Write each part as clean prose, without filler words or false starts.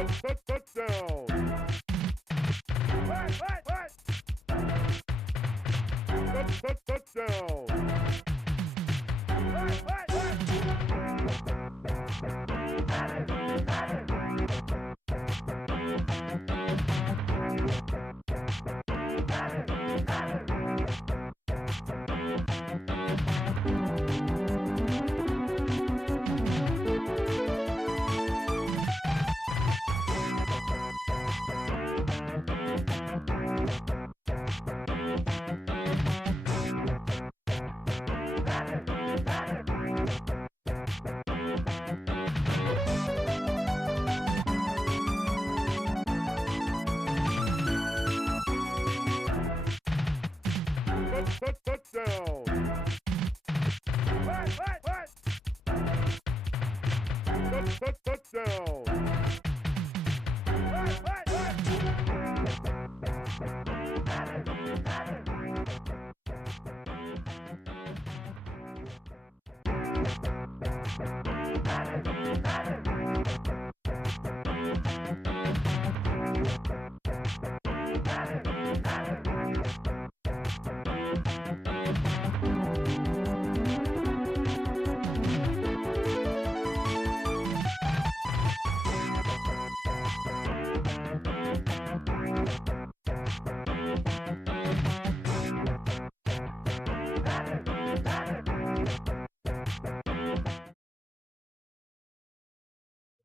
Touchdown. Touchdown. Touchdown. Touchdown.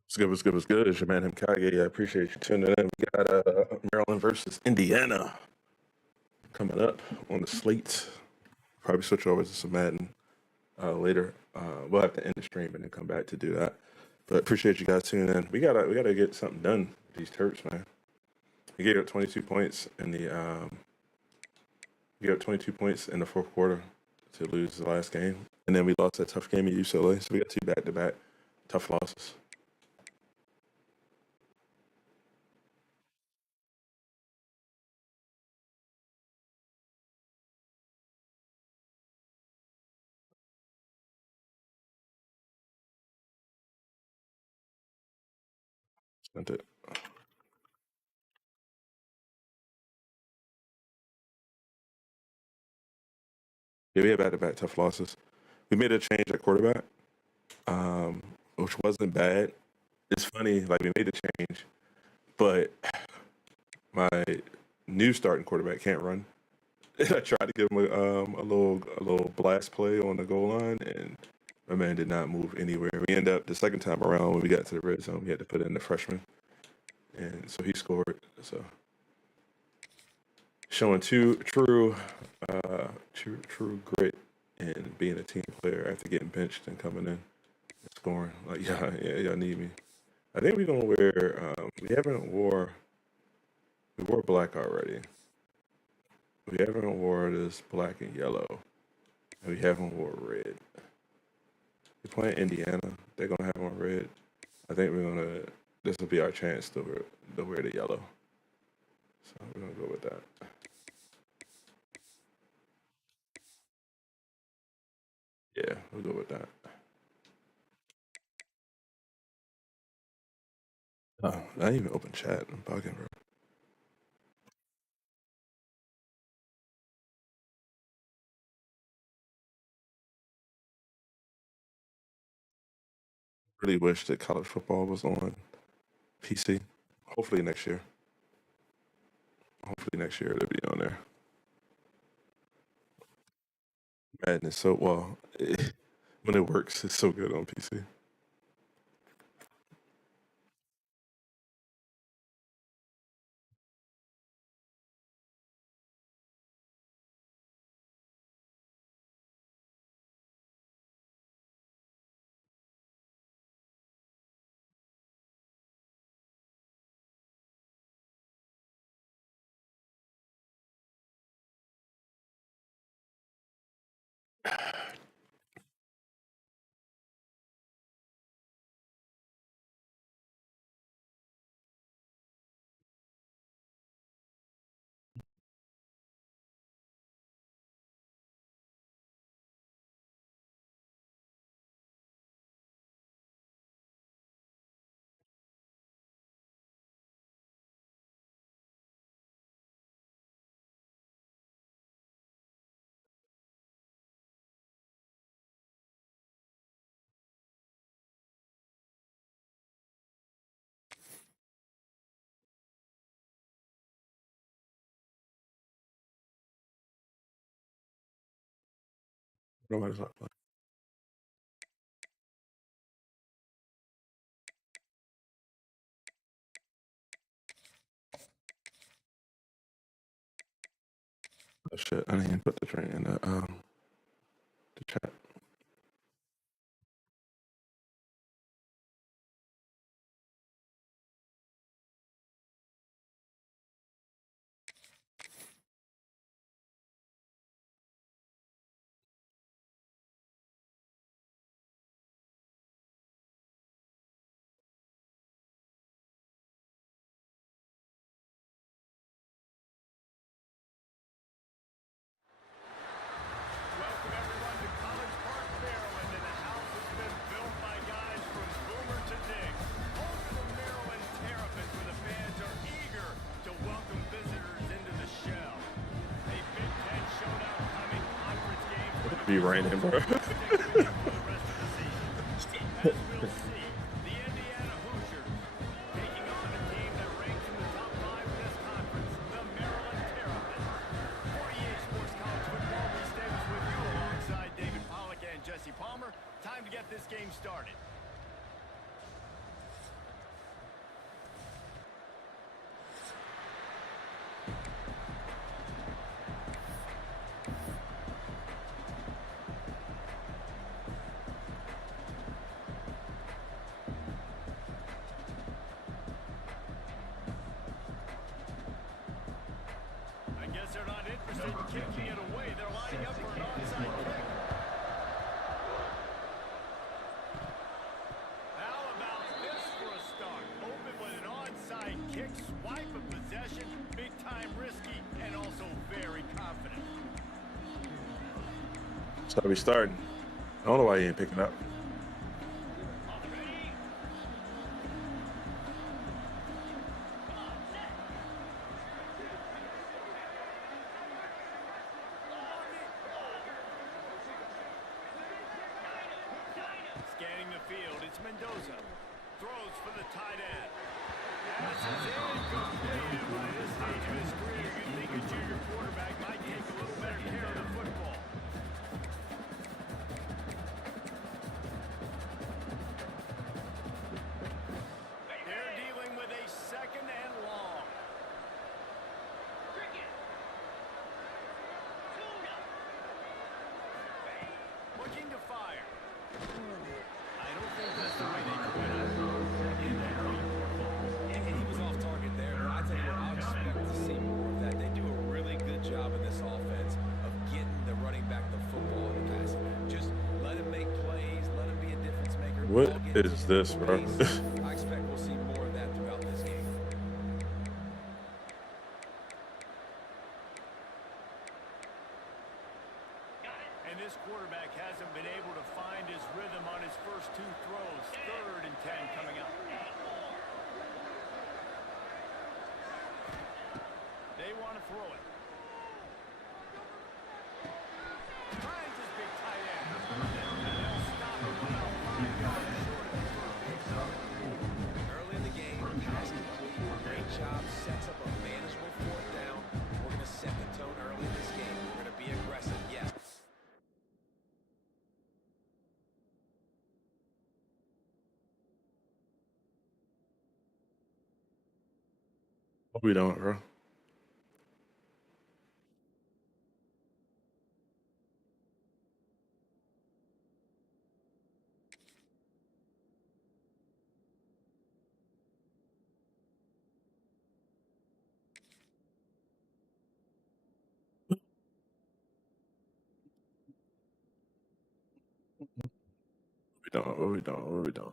What's good? What's good? What's good? It's your man Himkage. I appreciate you tuning in. We got Maryland versus Indiana coming up on the slate. Probably switch over to some Madden later. We'll have to end the stream and then come back to do that. But appreciate you guys tuning in. We gotta get something done with these Terps, man. We gave up 22 points in the we got 22 points in the fourth quarter to lose the last game, and then we lost that tough game at UCLA. So we got 2 back-to-back tough losses. Spent it. Yeah, we had back-to-back tough losses. We made a change at quarterback, which wasn't bad. It's funny, like we made the change, but my new starting quarterback can't run. I tried to give him a little blast play on the goal line, and my man did not move anywhere. We ended up the second time around when we got to the red zone, we had to put in the freshman, and so he scored. So showing true grit and being a team player after getting benched and coming in and scoring. Like yeah, y'all need me. I think we're gonna wear. We wore black already. We haven't wore this black and yellow, and we haven't wore red. We're playing Indiana. They're gonna have on red. I think we're gonna. This will be our chance to wear the yellow. So we're gonna go with that. Yeah, we'll go with that. Oh, I didn't even open chat. I'm bugging, bro. Really wish that college football was on PC. Hopefully next year. Hopefully next year it'll be on there. Madden is so well. When it works, it's so good on PC. Nobody's not playing. Oh shit! I didn't even put the train in the chat. Be raining, bro. Time to get this game started. I guess they're not interested in kicking it away. They're lining up for an onside kick. How about this for a start? Open with an onside kick, swipe of possession, big time risky, and also very confident. So we starting. I don't know why he ain't picking up. Scanning the field, it's Mendoza. Throws for the tight end. Passes incomplete. By this stage of his career, you'd think a junior quarterback might take a little better care of the football. They're dealing with a second and long. Looking to fire. I don't think that's the way they do it. And he was off target there, but I tell you what, I expect to see more of that. They do a really good job in this offense of getting the running back the football in the passing. Just let him make plays, let him be a difference maker. What is this, bro? I expect we'll see more of that throughout this game. And this quarterback hasn't been able to find his rhythm on his first two throws. 3rd and 10 coming up. They want to throw it. Finds his big tight end. And they'll stop him about 5 yards short of the throw. Early in the game, pass complete, great job, sets up a manageable 4th down. We're going to set the tone early in this game. We're going to be aggressive, yes. What we doing, bro? What we doing? What we doing?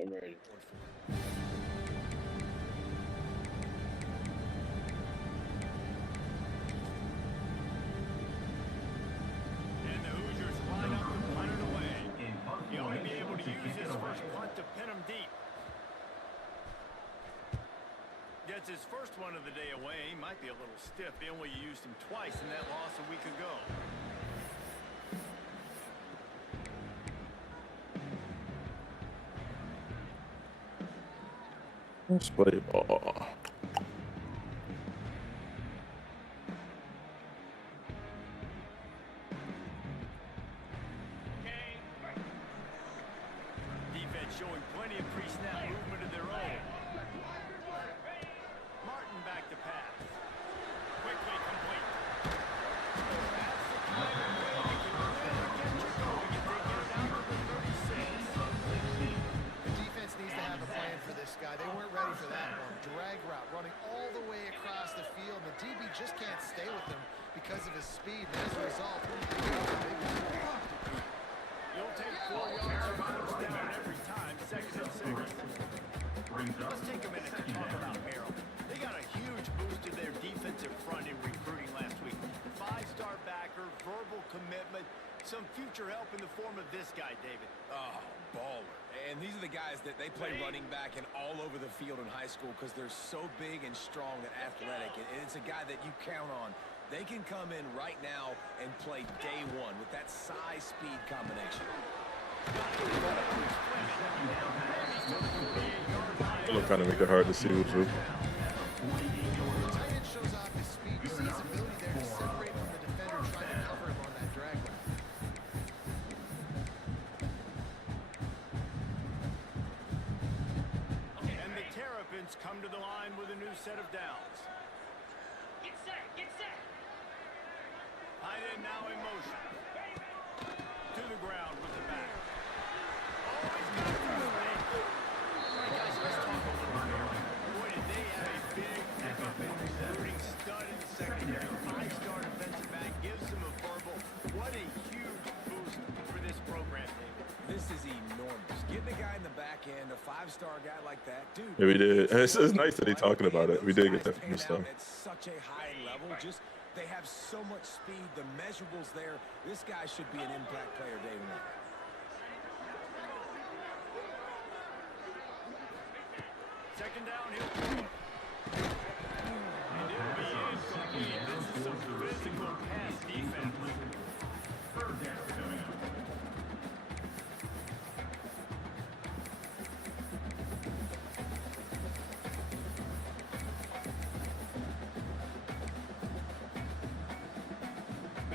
I'm ready. And the Hoosiers line up to punt it away. He ought to be able to use his first punt to pin him deep. Gets That's his first one of the day away. He might be a little stiff, being we used him twice in that loss a week ago. Let's play ball. Defense showing plenty of pre-snap movement of their own. Martin back to pass. Quickly complete. That's the kind of play that can really get you going if they get it out to the 36. The defense needs to have a plan for this guy. They weren't ready for that one. Drag route, running all the way across the field. The DB just can't stay with him because of his speed. And as a result, you'll take 4 yards or first down every time, 2nd and 6. Let's take a minute to talk about Maryland. They got a huge boost to their defensive front in recruiting last week. 5-star backer, verbal commitment, some future help in the form of this guy, David. Oh, baller. And these are the guys that they play running back and all over the field in high school because they're so big and strong and athletic. And it's a guy that you count on. They can come in right now and play day one with that size-speed combination. It'll kind of make it hard to see who's who. tight end shows off his speed. You see his ability there to separate from the defender trying to cover him on that drag route. And the Terrapins come to the line with a new set of downs. Get set, get set. Tight end now in motion. To the ground with the back. Oh, he's got it through the leg. All right, guys, let's talk a little Maryland. Boy, did they have a big pickup in recruiting. Stud in the secondary. 5-star defensive back. Gives them a verbal. What a huge boost for this program, David. This is enormous. Getting a guy in the back end, a 5-star guy like that, dude. Yeah, we did. It's nice that he's talking about it. We did get that from Pan his stuff. out at such a high level. Just they have so much speed. The measurables there. This guy should be an impact player day one. Second down, he'll throw. And it'll be incomplete. This is some physical pass defense.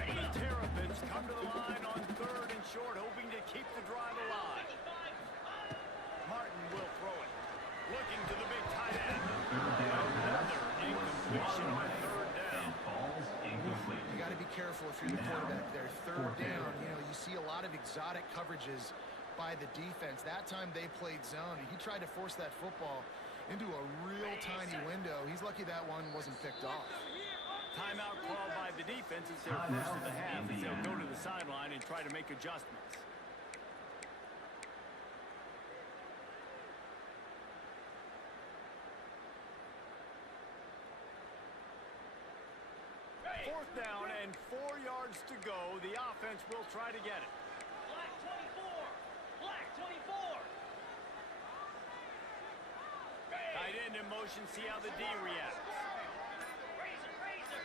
The Terrapins come to the line on 3rd and short, hoping to keep the drive alive. Martin will throw it. Looking to the big tight end. Another incompletion on 3rd down. You got to be careful if you're the quarterback there. 3rd down, you know, you see a lot of exotic coverages by the defense. That time they played zone, and he tried to force that football into a real tiny window. He's lucky that one wasn't picked off. Timeout called by the defense. It's their first of the half as they'll go to the sideline and try to make adjustments. Fourth down and 4 yards to go. The offense will try to get it. Black 24. Black 24. Tight end in motion. See how the D reacts. Razor, razor.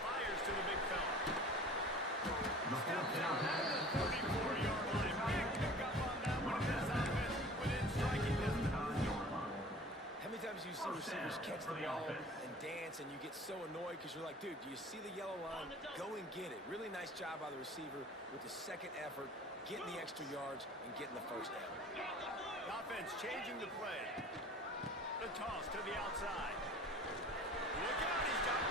Fires to the big fella. Steps down at the 34-yard line. Big pickup on that one. This offense within striking distance. How many times do you see receivers catch the ball and dance and you get so annoyed because you're like, dude, do you see the yellow line? Go and get it. Really nice job by the receiver with the second effort, getting the extra yards and getting the first down. The offense changing the play. The toss to the outside. Look out, he's got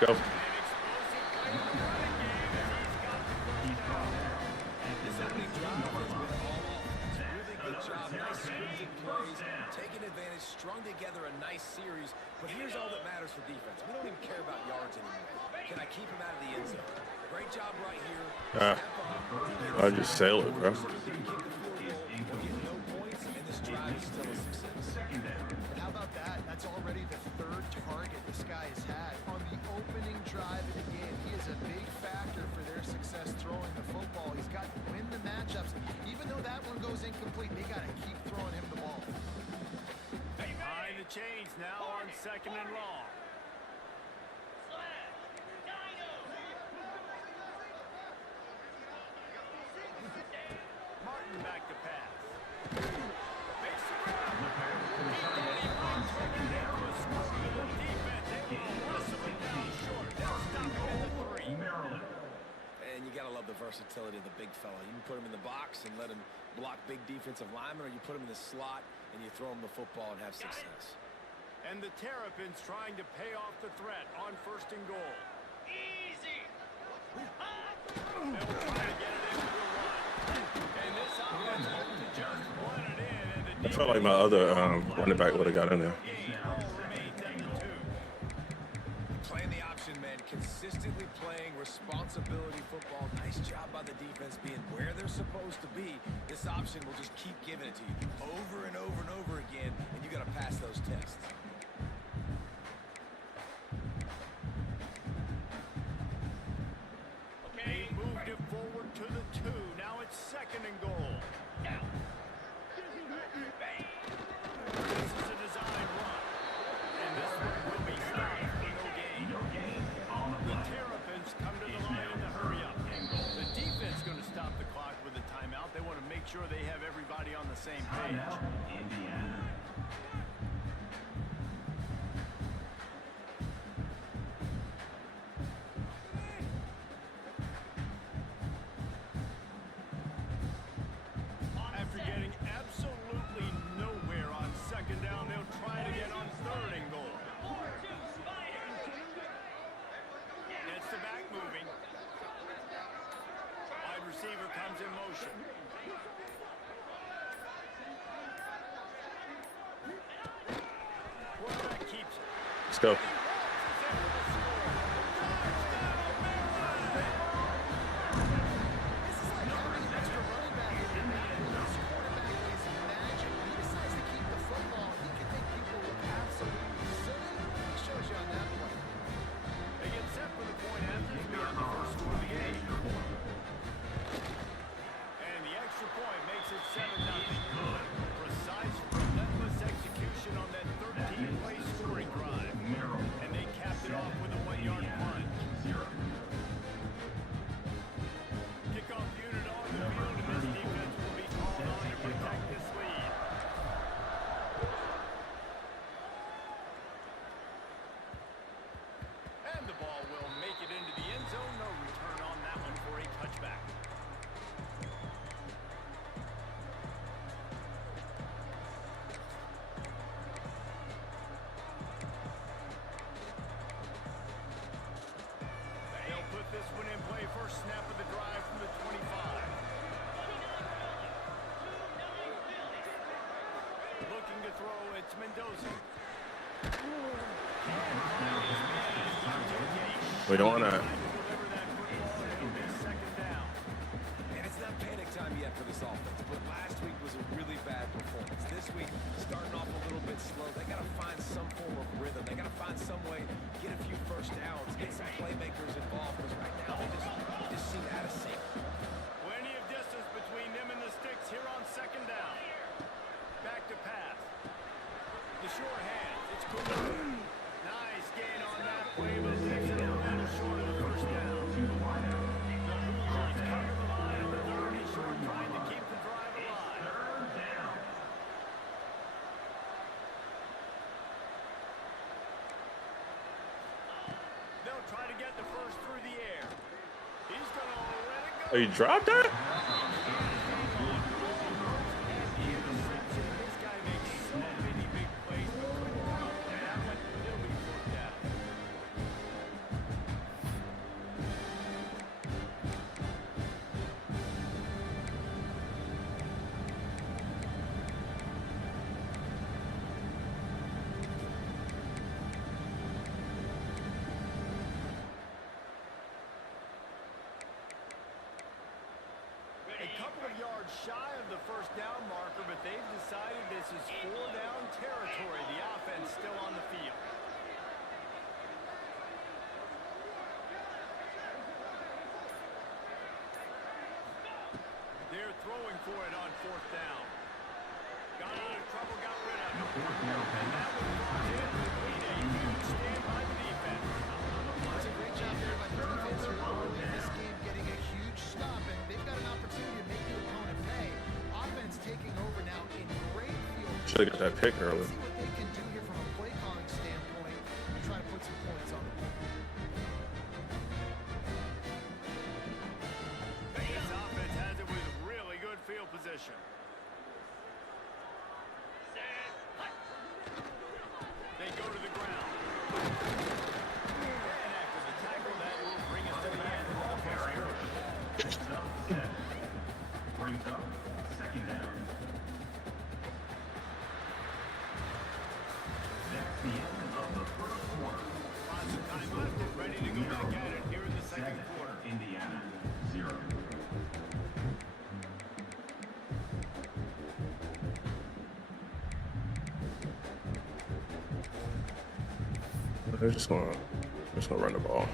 Go. an explosive play in the running game as he's got the first down. This opening drive has been all offense. Really good job. Nice scripted plays, taking advantage, strung together a nice series. But here's all that matters for defense. We don't even care about yards anymore. Can I keep him out of the end zone? Great job right here. Step up. I just sail it, bro. Kick the field goal, or get no points, and this drive is still a success. But how about that? That's already the third target this guy has had on the opening drive of the game. He is a big factor for their success throwing the football. He's got to win the matchups. Even though that one goes incomplete, they got to keep throwing him the ball. Behind the chains now on 2nd and long. Slash. Dino. Martin back to pass. Makes the grab. He thought he might turn it into a score to the defense. They will wrestle him down short. They'll stop him at the 3. And you got to love the versatility of the big fella. You can put him in the box and let him block big defensive linemen, or you put him in the slot and you throw him the football and have success. And the Terrapins trying to pay off the threat on 1st and goal. Easy. They'll try to get it into a run. And this offense hopes to just run it in. And the I felt like my other running back would have got in there. game ball remains at the 2. Playing the option man, consistently playing responsibility football. Nice job by the defense being where they're supposed to be. This option will just keep giving it to you over and over and over again, and you got to pass those tests. They moved it forward to the 2. Now it's 2nd and goal. This is a design run. And this one will be stopped for no gain. The Terrapins come to the line in the hurry up. The defense going to stop the clock with a timeout. They want to make sure they have everybody on the same page. After getting absolutely nowhere on 2nd down, they'll try to get on 3rd and goal. 4-2 Spider. Gets the back moving. Wide receiver comes in motion. Quarterback keeps it. Let's go. This is like having an extra running back in your back. This quarterback is magic. When he decides to keep the football, he can make people look absolutely silly. He shows you on that play. They get set for the point after to be on the first score of the game. And the extra point makes it 7-0. Precise, relentless execution on that 13-play scoring drive. And they capped it off with a 1-yard punt. Kickoff unit on the field, and this defense will be called on to protect this lead. And the ball will make it into the end zone. No return on that one for a touchback. They'll put this one in play. First snap of the drive from the 25. Looking to throw, it's Mendoza. We don't want to. Deliver that football, and it'll be 2nd down. And it's not panic time yet for this offense, but last week was a really bad performance. This week, starting off a little bit slow. They got to find some form of rhythm. They got to find some way, get a few first downs, get some playmakers involved, because right now they just seem out of sync. Plenty of distance between them and the sticks here on 2nd down. Back to pass. The short hands. It's Kulu. Nice gain on that play, but leaves it a little short of the first down. The Hoosiers cover the line on the 30 short, trying to keep the drive alive. They'll try to get the first through the air. He's going to let it go. Oh, you dropped that? This guy makes so many big plays, but couldn't come up with that one. It'll be 4th down. A couple of yards shy of the first down marker, but they've decided this is 4 down territory. offense still on the field. They're throwing for it on 4th down. Got out of trouble, got rid of it. And that one brought in between a huge stand by the defense. It's a great job there by the defense here early in this game, getting a huge stop, and they've got an opportunity to make the opponent pay. Offense taking over now in great field. Should have got that pick early. Let's see what they can do here from a play calling standpoint and try to put some points on the board. This offense has it with really good field position. They go to the ground. And after the tackle, that will bring us to the end of the first quarter. Brings up 2nd down. That's the end of the first quarter. Lots of time left and ready to go back at it here in the second quarter. Indiana 0. They're just gonna run the ball.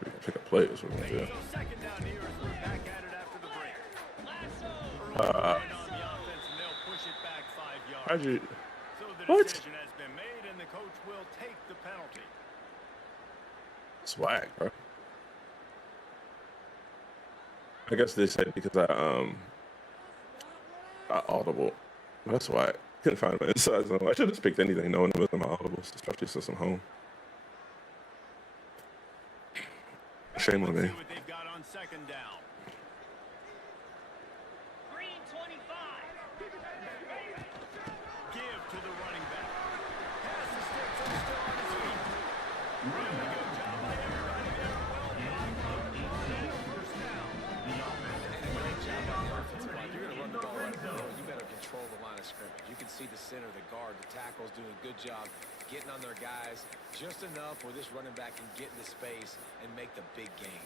We can pick up plays. We're gonna do. So second down here as we're back at it after the break. Lasso. On the offense, and they'll push it back 5 yards. How'd you? So the What? decision has been made, and the coach will take the penalty. Swag, bro. I guess they said because I audible. That's why I couldn't find my inside zone. I should have just picked anything knowing it was my audibles, especially since I'm home. Shame on me. See what they've got on second down. Green 25. Give to the running back. Pass the sticks, and still on his feet. Really good job by everybody there. Well blocked on the run and a first down. Great job on the offensive line. You're going to run the ball right up the middle. You better control the line of scrimmage. You can see the center, the guard, the tackles doing a good job getting on their guys just enough where this running back can get into space and make the big gain.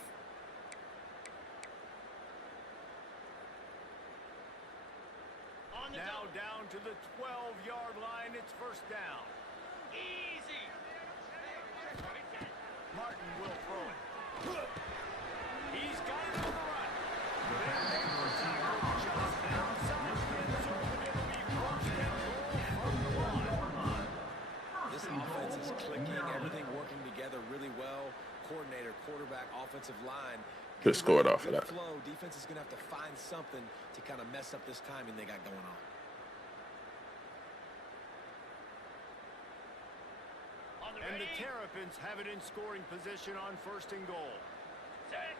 On the Now double. down to the 12-yard line. It's first down. Easy. Martin will throw it. He's got it on the run. Just outside the end zone, and it'll be first and goal from the line. This offense is clicking, everything working together really well. Coordinator, quarterback, offensive line. Just scored off of Good that. flow. Defense is going to have to find something to kind of mess up this timing they got going on. On the And ready. the Terrapins have it in scoring position on first and goal. Set.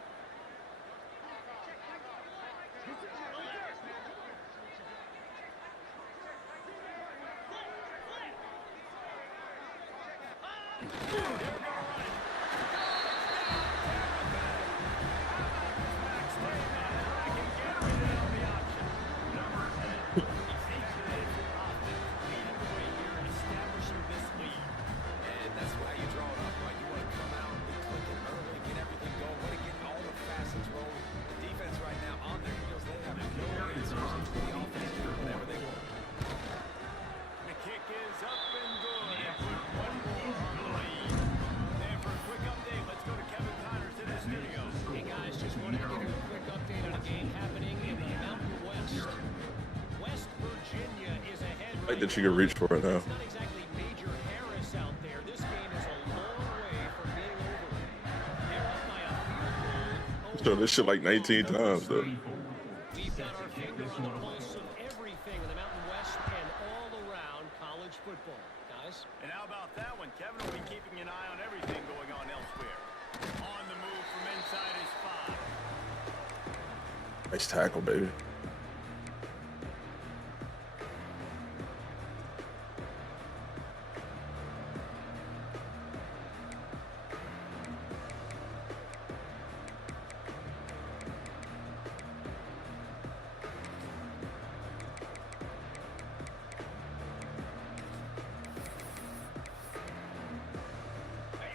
And that's how you draw it up, right? You want to come out, be clicking early, get everything going, want to get all the facets rolling. The defense right now on their heels, they have no answers. The offense doing whatever they want. The kick is up and good. And put one more on the lead. And for a quick update, let's go to Kevin Connors in the studio. Hey guys, just wanted to give you a quick update on a game happening in the Mountain West. West Virginia is ahead Like right that you can reach for it now. It's not exactly Major Harris out there. This game is a long way from being over. They're up by a field goal. So this shit like 19 times though. We've got our finger on the pulse of everything in the Mountain West and all around college football. Guys, And how about that one? Kevin will be keeping an eye on everything going on elsewhere. On the move from inside his 5. Nice tackle, baby.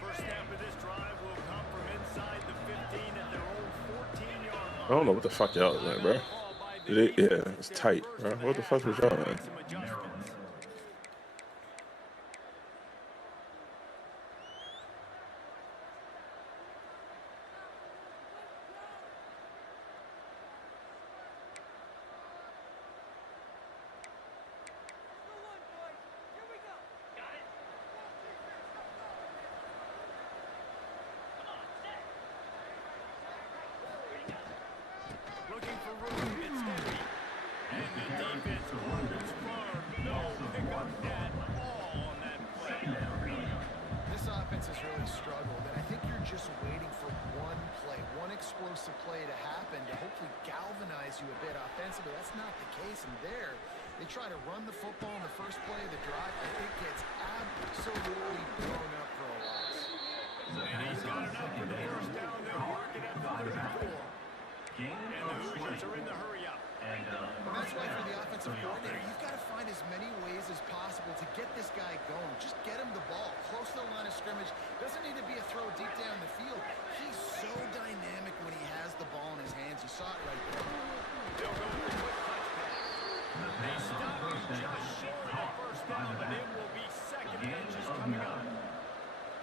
First snap of this drive will come from inside the 15 at their own 14-yard line. I don't know what the fuck y'all doing, bro. Call by Yeah, it's tight, bro. What the fuck was y'all in? Some adjustments. Looking for room. It's heavy. And the defense holds firm. No pickup at all on that play. This offense has really struggled, and I think you're just waiting for one play, one explosive play to happen to hopefully galvanize you a bit offensively. That's not the case, and there, they try to run the football in the first play of the drive, and it gets absolutely blown up for a loss. And he's got enough for the first down. They're working at the 34. And the Hoosiers are in the hurry up. And that's why for the offensive coordinator, you've got to find as many ways as possible to get this guy going. Just get him the ball close to the line of scrimmage. Doesn't need to be a throw deep down the field. He's so dynamic when he has the ball in his hands. You saw it right there. They'll go with a quick touch pass. They stop him just short of the first down, but it will be second and inches coming up.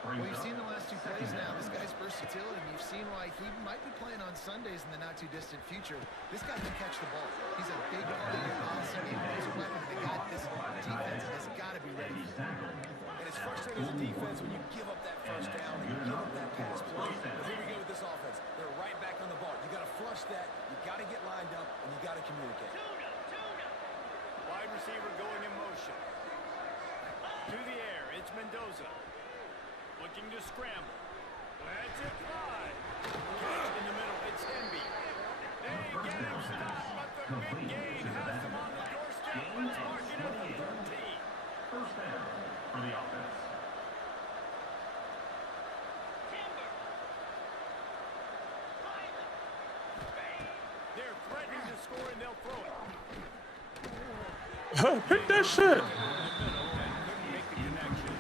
Well, you've seen the last two plays now. This guy's versatility. You've seen why he might be playing on Sundays in the not-too-distant future. This guy can catch the ball. He's a big part of their passing game. He's a weapon. They got this defense has got to be ready for him. And it's frustrating as a defense when you give up that first down and you give up that pass play. But here we go with this offense. They're right back on the ball. You got to flush that. You got to get lined up, and you got to communicate. Wide receiver going in motion. To the air. It's Mendoza. Looking to scramble. Let's it fly. Catch in the middle. It's Enby. They get him stopped, but the big gain has them on the doorstep. Let's mark it at the 13. First down for the offense. They're threatening to score, and they'll throw it. Pick that shit. Couldn't make the connection.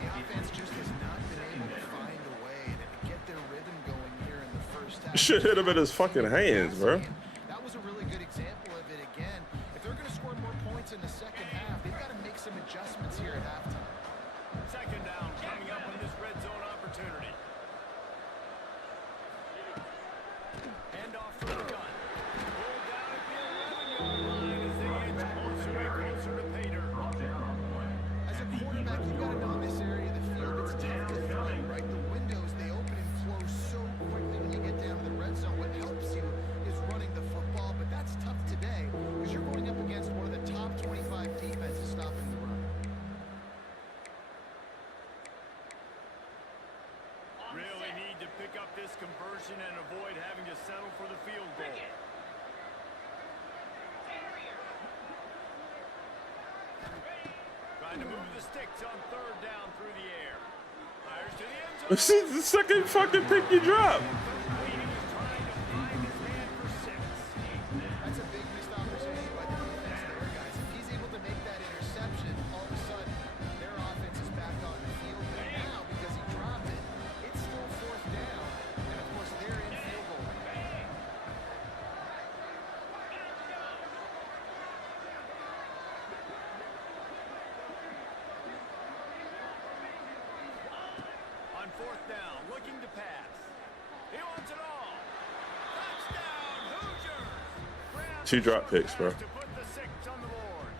The offense just has not been able to find a way to get their rhythm going here in the first half. Shit hit him in his fucking hands, bro. That was a really good example of it again. If they're going to score more points in the second half, they've got to make some adjustments here at halftime. Second down coming up on this red zone opportunity. Hand off for the gun. Pulled down at the 11-yard line as they inch closer and closer to pay dirt. As a quarterback, you've got to know in this area of the field, it's tough to throw, right? The windows, they open and close so quickly when you get down to the red zone. What helps you is running the football, but that's tough today because you're going up against one of the top 25 defenses stopping the run. Really need to pick up this conversion and avoid having to settle for the field goal. Trying to move the sticks on third down through the air. Fires to the end zone. This is the second fucking pick you drop. Completing, he's trying to find his man for 6. That's a big missed opportunity by the defense there, guys. If he's able to make that interception, all of a sudden, their offense is back on the field. But now, because he dropped it, it's still fourth down. And, of course, they're in field goal range. On fourth down, looking to pass. He wants it all. Touchdown, Hoosiers! Grabs 2 drop picks, bro. to put the 6 on the board.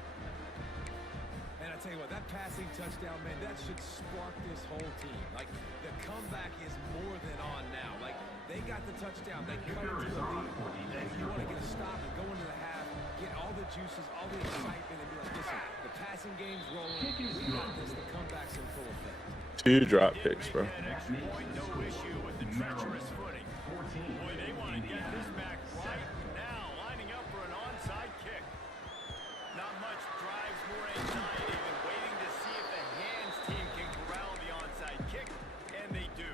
And I tell you what, that passing touchdown, man, that should spark this whole team. Like, the comeback is more than on now. Like, they got the touchdown. They cut into the lead. And you want to get a stop and go into the half, get all the juices, all the excitement, and be like, listen, the passing game's rolling. We got this. The comeback's in full effect. 2 drop picks, bro. That extra point, no issue with the treacherous footing. Boy, they want to get this back right now, lining up for an onside kick. Not much drives more anxiety than waiting to see if the hands team can corral the onside kick, and they do.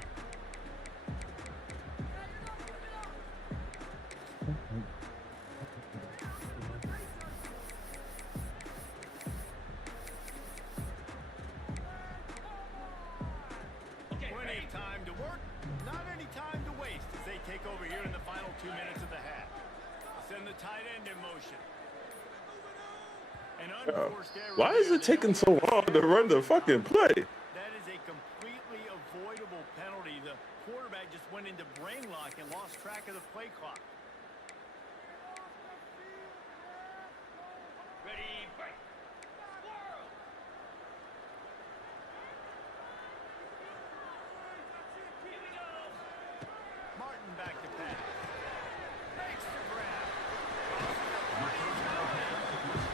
Plenty of time to work, not any time to waste as they take over here in the final 2 minutes of the the tight end in motion. An unforced error Why is there. it taking so long to run the fucking play? That is a completely avoidable penalty. The quarterback just went into brain lock and lost track of the play clock. Ready, break. Squirrel. Here we go. Martin back to pass. Makes the grab.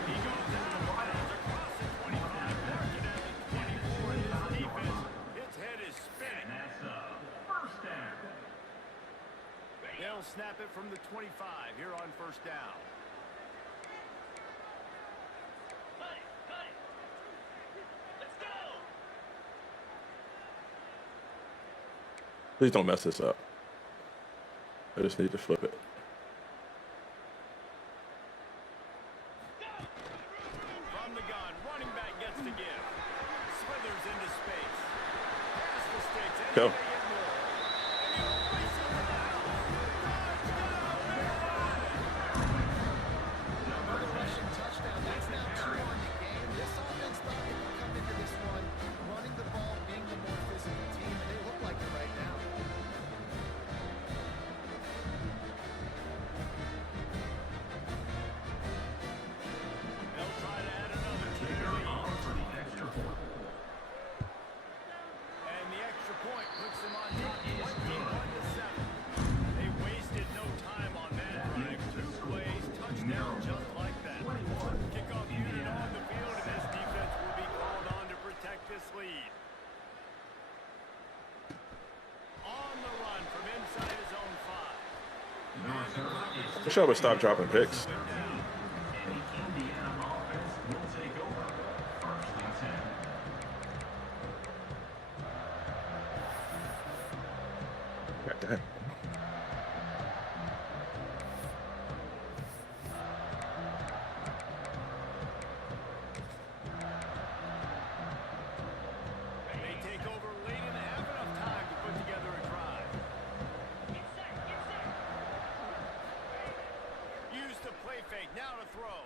He goes out of bounds across the 25, marking at the 24. His defense, its head is spinning. That's a first down. They'll snap it from the 25 here on first down. Cut it, cut it. Let's go. Please don't mess this up. I just need to flip it. From the gun, running back gets the give. Slithers into space. Pass the sticks. And Go. they get more. And he'll race it to the house. Another rushing touchdown. That's now 2 on the game. This offense thought they could come into this one running the ball, being the more physical team, and they look like it right now. They'll try to add another to the lead. And the extra point puts them on top 21-7. They wasted no time on that drive. 2 plays, touchdown just like that. Kickoff unit on the field, and this defense will be called on to protect this lead. On the run from inside his own 5. Wish I would stop dropping picks. Indiana offense will take over. First and 10. God damn. They take over late and have enough time to put together a drive. Get set, get set. Use the play fake, now to throw.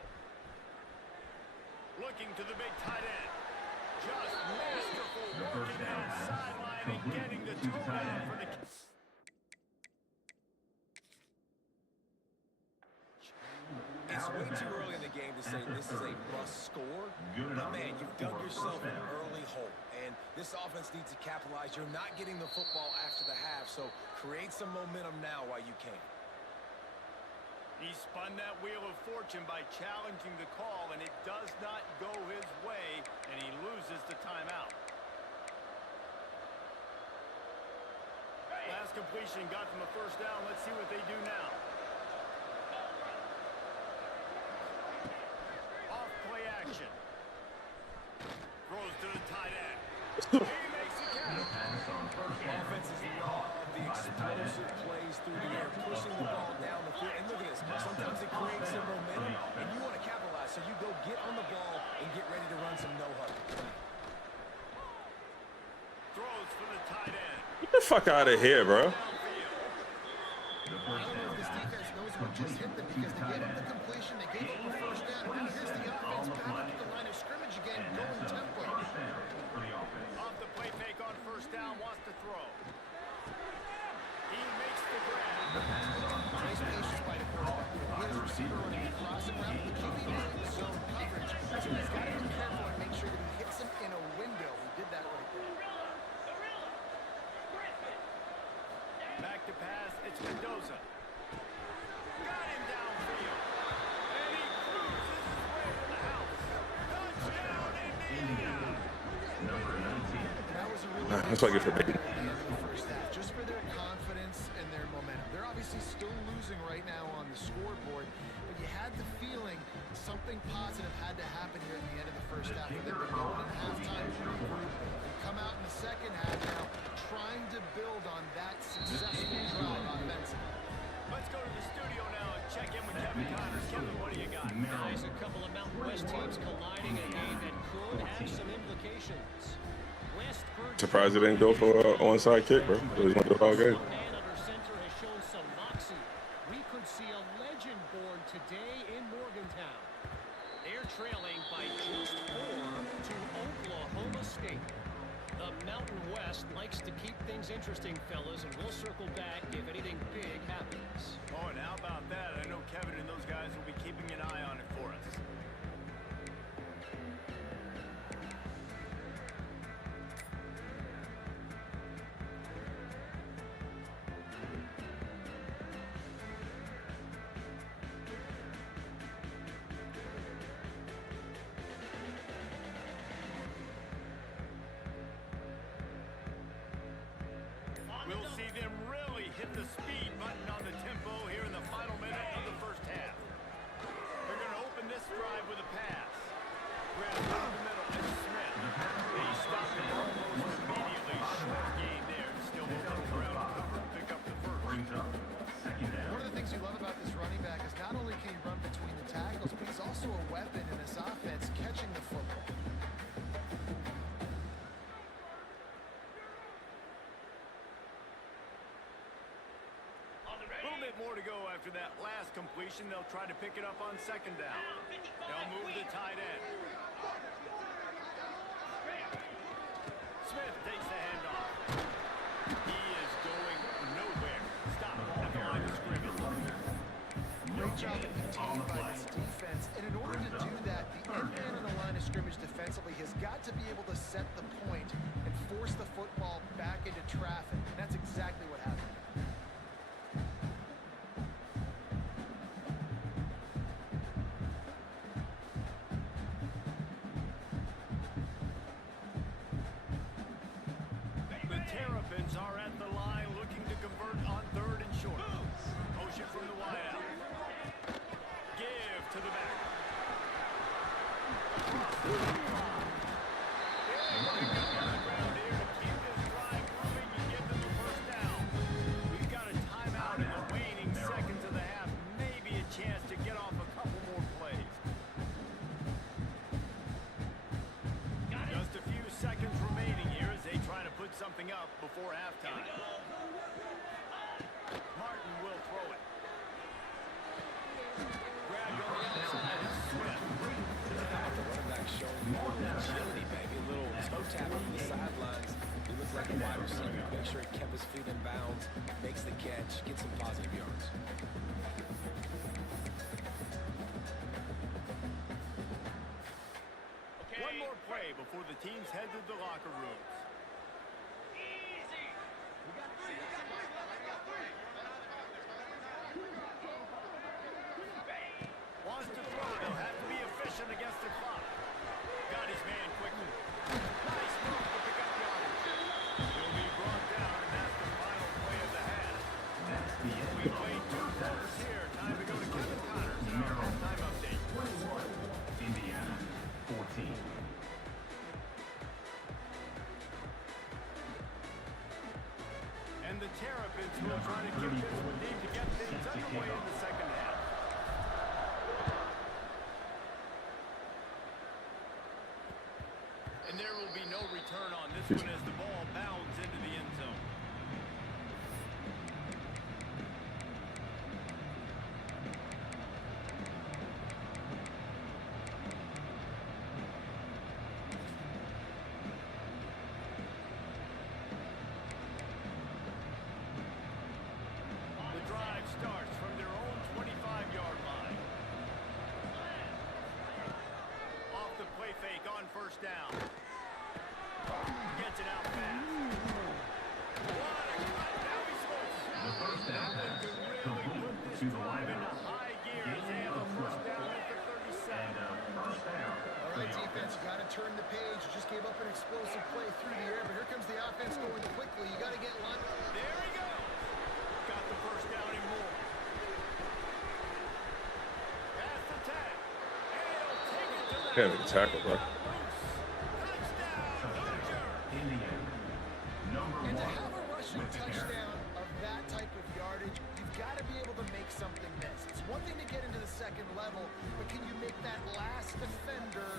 Looking to the big tight end. Just masterful working down sideline and getting the toe down for the... It's way too early in the game to say this is a must score. But man, you've dug yourself an early hole. And this offense needs to capitalize. You're not getting the football after the half, so create some momentum now while you can. He spun that wheel of fortune by challenging the call, and it does not go his way, and he loses the timeout. Last completion got them a first down. Let's see what they do now. Off play action. Throws to the tight end. He makes the catch. Offenses love the explosive plays through the air, pushing the ball down the field. And look at this. Sometimes it creates some momentum, and you want to capitalize. So you go get on the ball and get ready to run some no-huddle. Throws for the tight end. Get the fuck out of here, bro. I don't know if this defense knows what just hit them because they gave up the completion, they gave up the first down, and now here's the offense back up to the line of scrimmage again, going tempo. Off the play fake on first down, wants to throw. He makes the grab. Nice patience by the quarterback. His receiver running a crossing route, the QB in the zone coverage. So he's got to be careful and make sure that he hits him in a window. He did that right there. Back to pass, it's Mendoza. Got him downfield. And he cruises his way to the house. Touchdown, Indiana! That was a really That's like it for bacon. at the end of the first half, just for their confidence and their momentum. They're obviously still losing right now on the scoreboard, but you had the feeling something positive had to happen here at the end of the first half. For them to go in at halftime, regroup, and come out in the second half now, trying to build on that successful drive offensively. Let's go to the studio now and check in with Kevin Connors. Kevin, what do you got? Guys, a couple of Mountain West teams colliding in a game that could have some implications. Westford Surprised it didn't go for an onside kick, bro. It was going to go all game. man under center has shown some moxie. We could see a legend born today. are trailing by just 4 to Oklahoma State. The Mountain West likes to keep things interesting, fellas, and we'll circle back if anything big happens. Oh, and how about that? I know Kevin and those guys will be keeping an eye on it for us. We'll see them really hit the speed button on the tempo here in the final minute of the first half. They're going to open this drive with a pass. Grab through the middle, and Smith. He stopped it almost immediately. Short gain there. Still moving around cover to pick up the first. Brings up second down. One of the things you love about this running back is not only can he run between the tackles, but he's also a weapon in this offense catching the football. A little bit more to go after that last completion. They'll try to pick it up on second down. They'll move the tight end. Smith takes the handoff. He is going nowhere. Stop at the line of scrimmage. Great job of contained by this defense. And in order to do that, the end man on the line of scrimmage defensively has got to be able to set the point and force the football back into traffic. And that's exactly what happened. The Terrapins are at the line looking to convert on third and short. Motion from the wide out. Give to the back. Across the 35. Big pickup on the ground here to keep this drive moving and give them the first down. We've got a timeout in the waning seconds of the half. Maybe a chance to get off a couple more plays. Just a few seconds remaining here as they try to put something up before halftime. Martin will throw it. Grabbed on the outside is Swift. The running back showing more agility, baby. A little toe tap from the sidelines. He looks like a wide receiver. Make sure he kept his feet in bounds, makes the catch, gets some positive yards. One more play before the teams head to the locker rooms. Wants to throw. They'll have to be efficient against the clock. Got his man quickly. Nice move to pick up yardage. He'll be brought down, and that's the final play of the half. That's the end We of played the two first half. quarters here. Time to go to Kevin Connors in our halftime update. 21, Indiana 14. And the Terrapins will try to get this one deep to get things underway in the second half. And there will be no return on this one as the ball bounds into the end zone. The drive starts from their own 25-yard line. Off the play fake on first down. Gets it out fast. What a cut. Now he scores. The first down That one pass could really complete put this to the drive into wideout. high gear as they have a first down at the 37. And first down. All right, defense, you got to turn the page. You just gave up an explosive play through the air, but here comes the offense going quickly. You got to get line. There he goes. Got the first down and more. Pass the tag. And he'll take it to the Can't make a tackle, bro. Touchdown, Hoosier. Indiana. Number And to 1 have a rushing with the carry. touchdown of that type of yardage, you've got to be able to make something miss. It's one thing to get into the second level, but can you make that last defender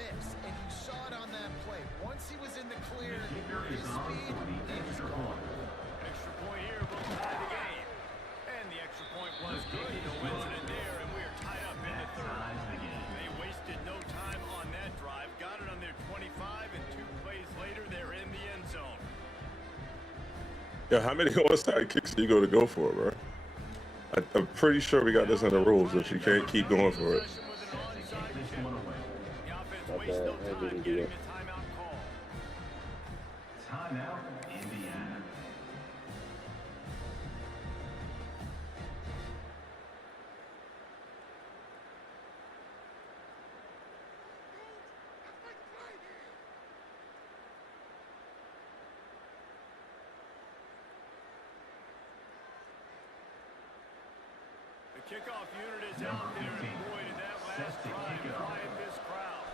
miss? And you saw it on that play. Once he was in the clear, Kicker his is on speed, for the he was extra gone. point. Extra point here will tie the game. And the extra point was good. No incident there, and we are tied up in the third. Ties the game. They wasted no Yeah, how many onside kicks are you going to go for, bro? I'm pretty sure we got this in the rules that you can't keep going for it. Possession with an onside This kick. one away. The offense Okay, wastes no I time didn't do getting that. the timeout call. Timeout, Indiana. The kickoff unit is out there, and boy, did that last drive quiet this crowd.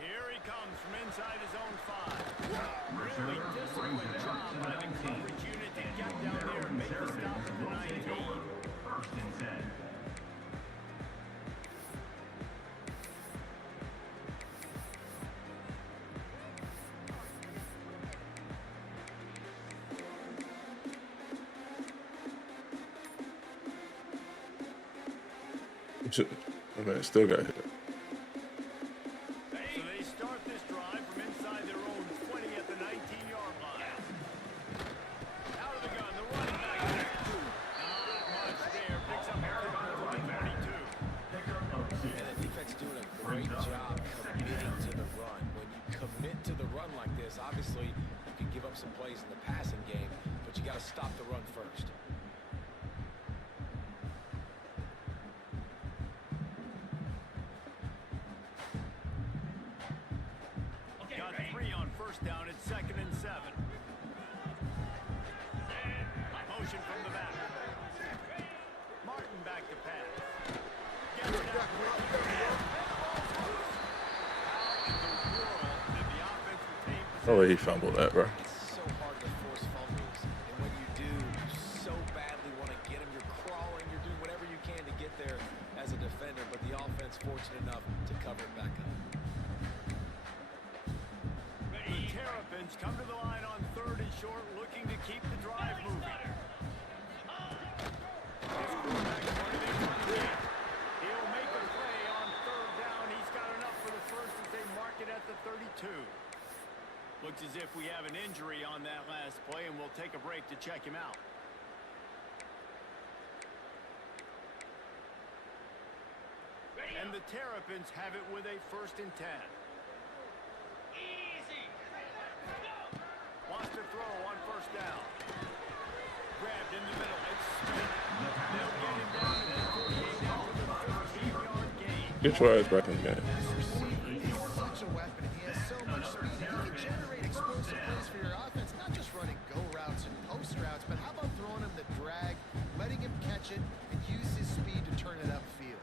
Here he comes from inside his own 5. Really disciplined job by the coverage unit to get down there and make the stop at the 19. First and 10. Oh, man, still got hit. So they start this drive from inside their own 20 at the 19-yard line. Out of the gun, the running back. Not much there. Picks up a couple to the 22. And the defense doing a great job committing to the run. When you commit to the run like this, obviously you can give up some plays in the passing game, but you got to stop the run first. Got 3 on first down. It's 2nd and 7. Motion from the back. Martin back to pass. Gets it out quickly. How in the world did the offense retain possession? Oh, he fumbled that, bro. It's so hard to force fumbles, and when you do, you so badly want to get them. You're crawling, you're doing whatever you can to get there as a defender, but the offense fortunate enough to cover it back up. The Terrapins come to the line on 3rd and short, looking to keep the drive moving. His quarterback running in front of the game. He'll make a play on 3rd down. He's got enough for the first as they mark it at the 32. Looks as if we have an injury on that last play, and we'll take a break to check him out. And the Terrapins have it with a 1st and 10. Wants to throw on 1st down. Grabbed in the middle. It's Smith. They'll get him down to that 48 after the 13-yard gain. Get your ass back in the game. This receiver is such a weapon. He has so much speed. He can generate explosive plays for your offense, not just running go routes and post routes, but how about throwing him the drag, letting him catch it, and use his speed to turn it upfield.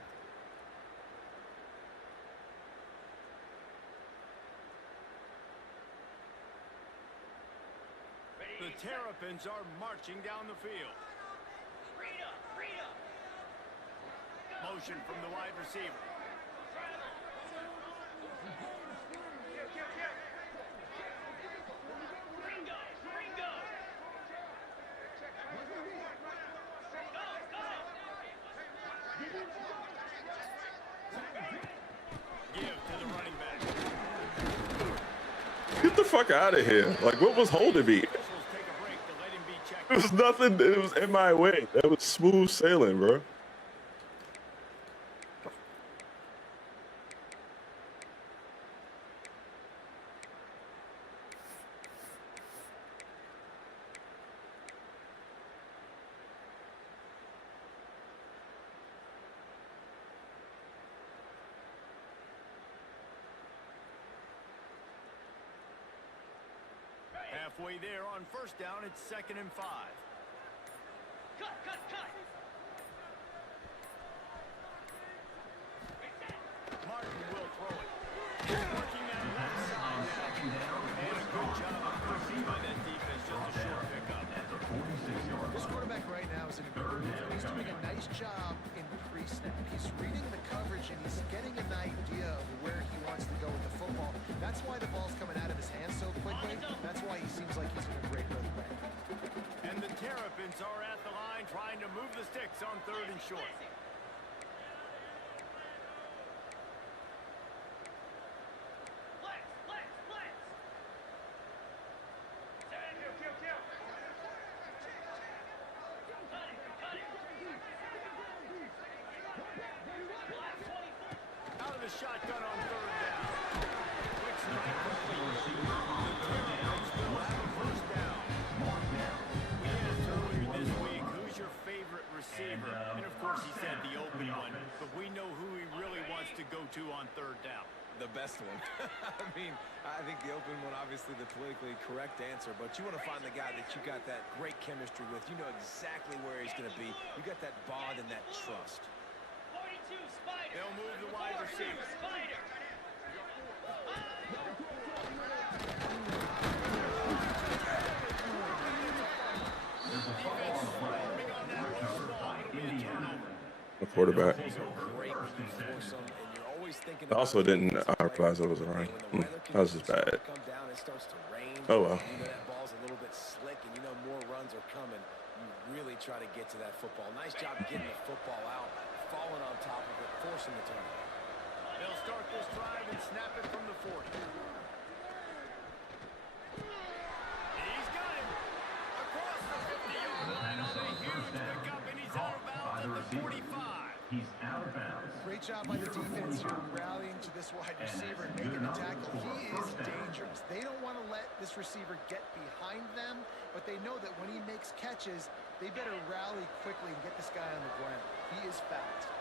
The Terrapins are marching down the field. Motion from the wide receiver. Give to the running back. Get the fuck out of here. Like, what was holding me? Officials take a break to let him be checked. It was nothing. It was in my way. That was smooth sailing, bro. Halfway there on 1st down, it's 2nd and 5. Martin will throw it. He's working that left side now. And a good job of covering by that defense. Just a short pickup. This quarterback right now is in a good mood. He's doing a nice job in pre-snap. He's reading the coverage and he's getting an idea of where he wants to go with the football. That's why the ball's coming out of his hands so quickly. That's why he seems like he's in a great rhythm right now. And the Terrapins are at the line trying to move the sticks on 3rd and short. the shotgun on third down. Quick strike complete. The Terps will have a first down. We asked earlier this week, who's your favorite receiver? And of course he said the open one, but we know who he really wants to go to on third down. The best one. I mean, I think the open one, obviously the politically correct answer, but you want to find the guy that you got that great chemistry with. You know exactly where he's going to be. You got that bond and that trust. 42 Spider. They'll move the wide receiver. Spider. Defense swarming on that loose ball. It'll be a turnover. The quarterback. Great when you force them, and you're always thinking I also didn't realize it was a run. That was just bad. come down, it starts to rain. Oh, well. You know that ball's a little bit slick, and you know more runs are coming. You really try to get to that football. Nice job getting the football out, falling on top of it, forcing the turnover. They'll start this drive and snap it from the 40. He's got him. Across the 50-yard line on a huge pickup, and he's out of bounds at the 45. He's out of bounds. Great job by the defense here, rallying to this wide receiver and making the tackle. He is dangerous. They don't want to let this receiver get behind them, but they know that when he makes catches, they better rally quickly and get this guy on the ground. He is fast.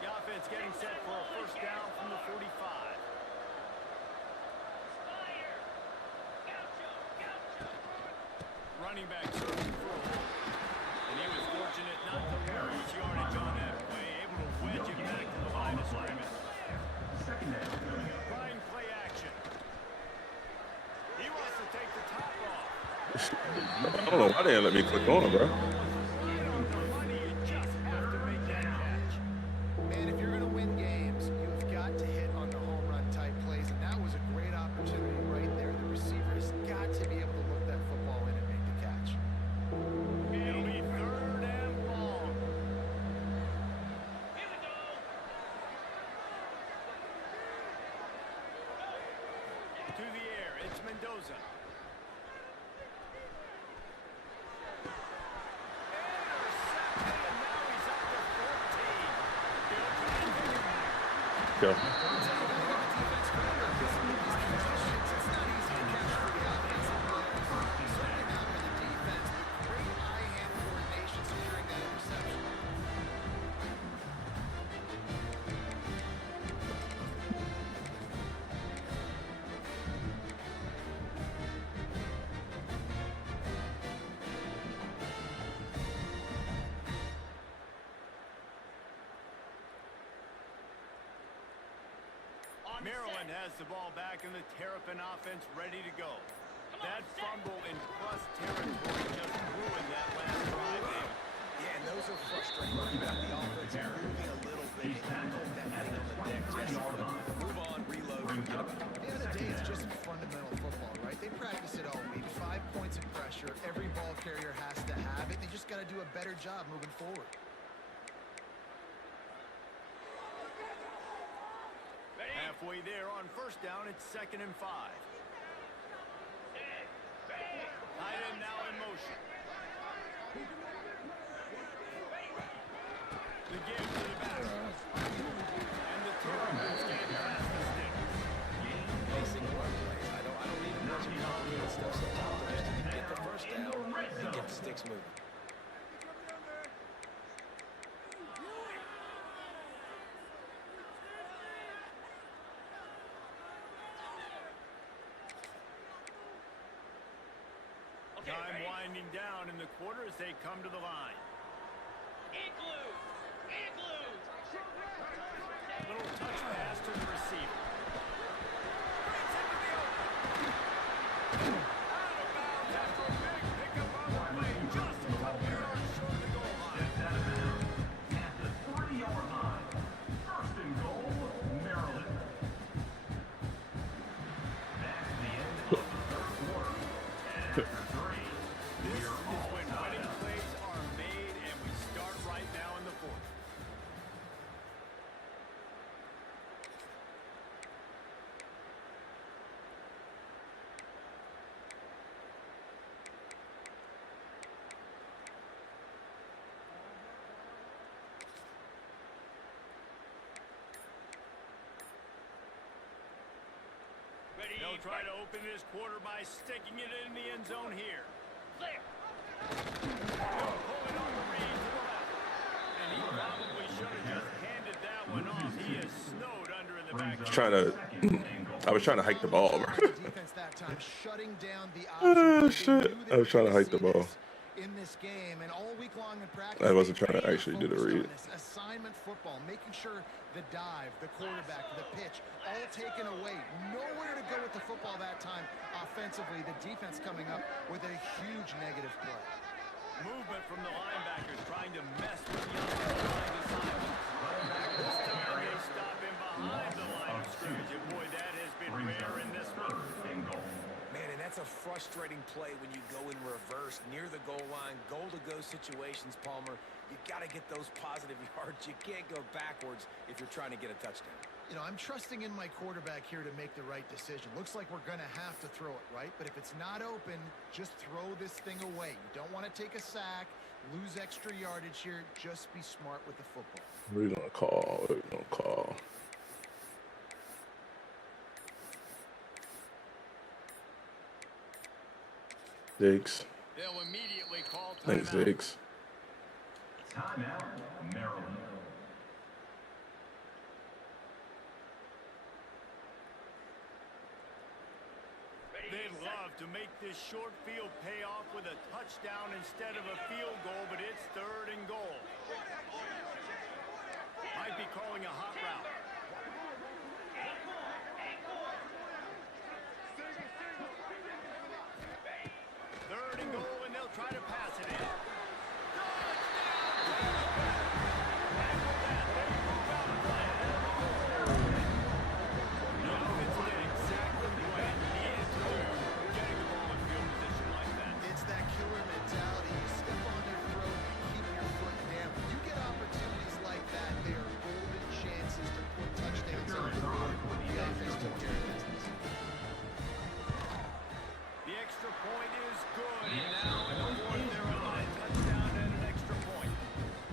The offense getting set for a first down from the 45. Spider. Gaucho. Gaucho. Running back searching for a hole. And he was fortunate not to lose yardage on that play, able to wedge it back to the line of scrimmage. Second down coming up. Trying play action. He wants to take the top off. I don't know why they didn't let me click on it, bro. Right on the money, you just have to make that catch. Man, if you're going to win games, you've got to hit on the home run type plays, and that was a great opportunity right there. The receiver has got to be able to look that football in and make the catch. It'll be third and long. Here we go. To the air, it's Mendoza. Intercepted, and now he's up to 14. Go. Maryland has the ball back and the Terrapin offense ready to go. That fumble in plus territory just ruined that last drive, David. Yeah, and those are frustrating. You got the offense moving a little bit. That thing on the deck just move on, reload, forget about it. At the end of the day, it's just fundamental football, right? They practice it all week. 5 points of pressure. Every ball carrier has to have it. They just got to do a better job moving forward. Halfway there on first down, it's 2nd and 5. Tight end now in motion. The give to the back. And the Terrapins get past the sticks. Basic run plays. I don't need a bunch of complicated stuff sometimes. I just need to get the first down and get the sticks moving. Time winding down in the quarter as they come to the line. Igloo. Igloo. Little touch pass to the receiver. Brings into the open. Out of bounds after a big pickup on the play. Just a couple yards short of the goal line. Steps out of bounds at the 30-yard line. First and goal, Maryland. That's the end of the third quarter. And after three, This is when winning plays are made, and we start right now in the fourth. They'll try to open this quarter by sticking it in the end zone here. Clear. They'll pull it on the read to the left. And he probably should have just handed that one off. He is snowed under in the back. I was trying to hike the ball, bro. Defense that time shutting down the option. Oh, shit. I was trying to hike the ball. In this game and all week long in practice. I wasn't trying to actually do the read. Assignment football, making sure the dive, the quarterback, the pitch, all taken away. Nowhere to go with the football that time. Offensively, the defense coming up with a huge negative play. Movement from the linebackers trying to mess with the offensive line assignment. This time they stop him behind the line of scrimmage, and boy, that has been rare in this one. Man, and that's a frustrating play when you go in reverse near the goal line, goal-to-go situations, Palmer. You got to get those positive yards. You can't go backwards if you're trying to get a touchdown. You know, I'm trusting in my quarterback here to make the right decision. Looks like we're going to have to throw it, right? But if it's not open, just throw this thing away. You don't want to take a sack, lose extra yardage here. Just be smart with the football. We're going to call. We're going to call. Diggs. They'll immediately call Thanks, timeout. Diggs. Timeout, Maryland. They'd love to make this short field pay off with a touchdown instead of a field goal, but it's 3rd and goal. Might be calling a hot route. Third and goal, and they'll try to pass it in. It's that killer mentality. You step on their throat and keep your foot down. You get opportunities like that, they are golden chances to put touchdowns on the board. The offense took care of business. The extra point is good. And now in the fourth, they're on a touchdown and an extra point.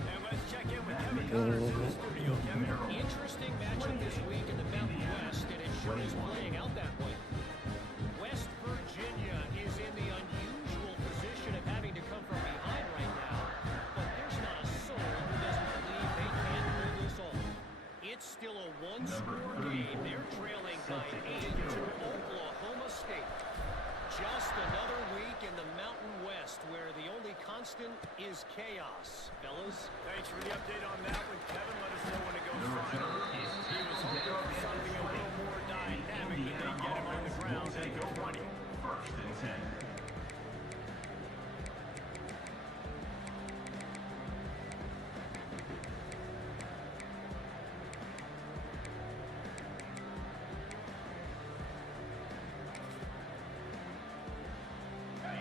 And let's check in with Kevin Connors in the studio. Kevin. Interesting matchup this week in the Mountain West, and it sure is playing out that way. West Virginia is in the unusual position of having to come from behind right now, but there's not a soul who doesn't believe they can pull this off. It's still a one-score game. They're trailing by 8 to Oklahoma State. Just another week in the Mountain West where the only constant is chaos, fellas. Thanks for the update on that one, Kevin. Let us know when it goes final. He was hoping for something a little more dynamic, but they get him on the ground at the 20. 1st and 10.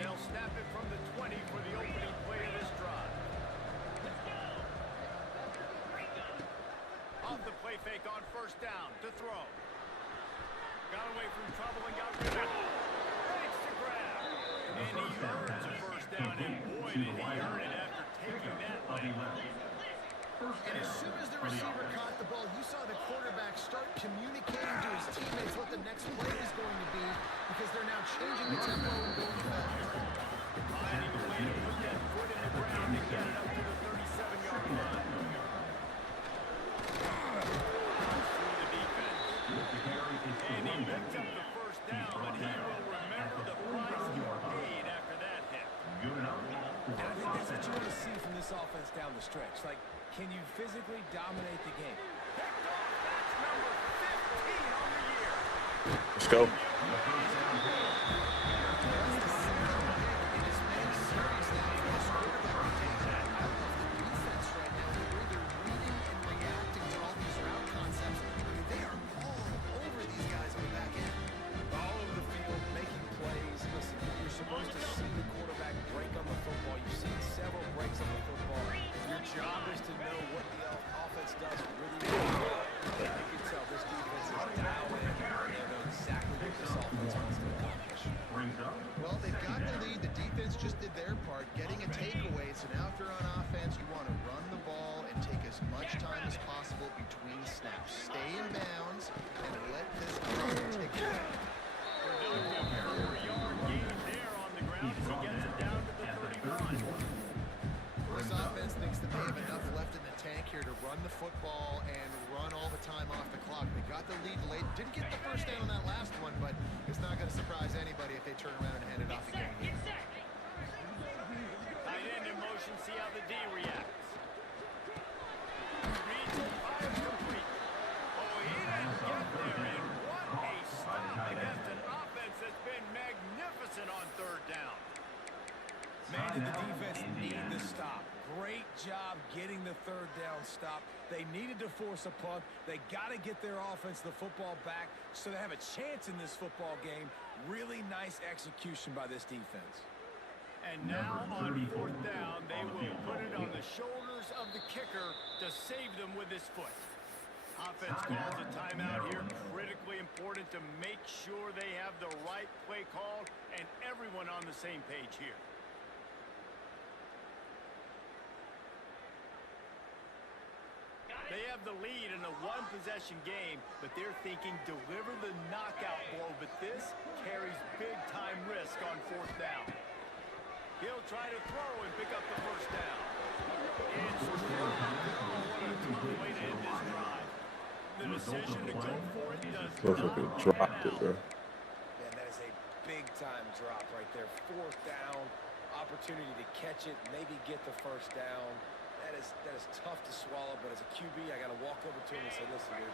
They'll snap it from the 20 for the opening play of this drive. Off the play fake on 1st down to throw. Got away from trouble and got rid of it. Thanks to grab. And he earns a 1st down, and boy, did he earn it after taking that leg. And as soon as the receiver caught the ball, you saw the quarterback start communicating to his teammates what the next play is going to be because they're now changing the tempo and going faster. Finding a way to put that foot in the ground and get it up to the 37-yard line. Through the defense. And he picked up the 1st down, but he will remember the price he paid after that hit. And I think that's what you want to see from this offense down the stretch. Like, can you physically dominate the game? Picked off, that's number 15 on the year. Let's go. All over the field, making plays. Listen, you're supposed to see the quarterback break on the football. You've seen several breaks on the football. Your job is to know what the offense does really well. You can tell this defense is dialed in. They know exactly what this offense wants to accomplish. here to run the football and run all the time off the clock. They got the lead late. Didn't get the first down on that last one, but it's not going to surprise anybody if they turn around and hand it off again here. Tight end in motion, see how the D reacts. Reads it, fires complete. Oh, he didn't get there, and what a stop against an offense that's been magnificent on third down. Man, did the defense need the stop. Great job getting the third down stop. They needed to force a punt. They got to get their offense the football back so they have a chance in this football game. Really nice execution by this defense. And now on fourth down, they will put it on the shoulders of the kicker to save them with his foot. Offense calls a timeout here. Critically important to make sure they have the right play call and everyone on the same page here. They have the lead in a one-possession game, but they're thinking deliver the knockout blow, but this carries big-time risk on fourth down. He'll try to throw and pick up the first down. It's what a tough way to end this drive. The decision to go for it does Looks like it dropped it, bro. Man, that is a big-time drop right there. Fourth down, opportunity to catch it, maybe get the first down. That is tough to swallow, but as a QB, I got to walk over to him and say, listen, dude,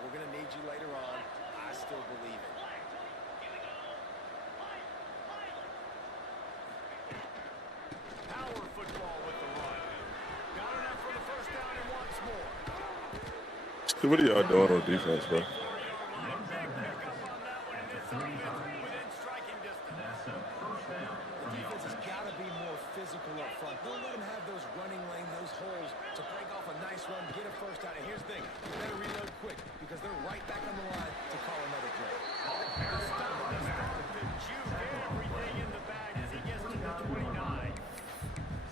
we're going to need you later on. I still believe it. Power football with the run. Got enough for the first down and wants more. So what are y'all doing on defense, bro? Big pick up on that one, and this offense within striking distance. The defense has got to be more physical up front. Don't let them have those running lanes, those holes to break off a nice run, get a first down. And here's the thing, you better reload quick because they're right back on the line to call another play. Stop the juke, everything in the bag as he gets to the 29.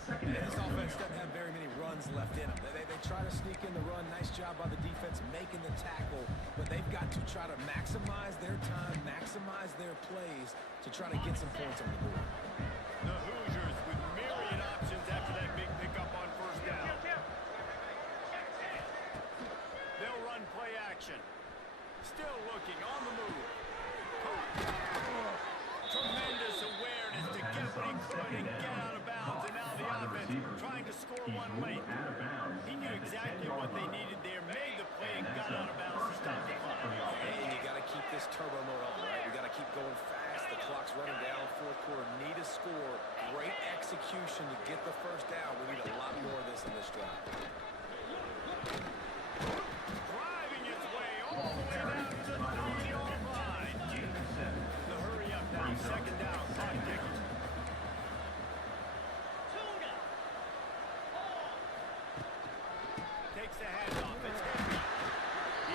And this offense doesn't have very many runs left in them. They try to sneak in the run. Nice job by the defense making the tackle, but they've got to try to maximize their time, maximize their plays to try to get some points on the board. The Hoosiers with myriad options after that big pickup on first down. They'll run play action. Still looking on the move. Caught. Tremendous awareness to get what he could and get out of bounds. And now the offense trying to score one late. He knew exactly what they needed there, made the play, and got out of bounds to stop the clock. And you got to keep this turbo mode on, right? We got to keep going fast. The clock's running down. Fourth quarter, need a score. Great execution to get the first down. We need a lot more of this in this drive. Driving his way all the way down to the 30-yard line. The hurry up now, second down, clock ticking. Takes the handoff, it's heavy.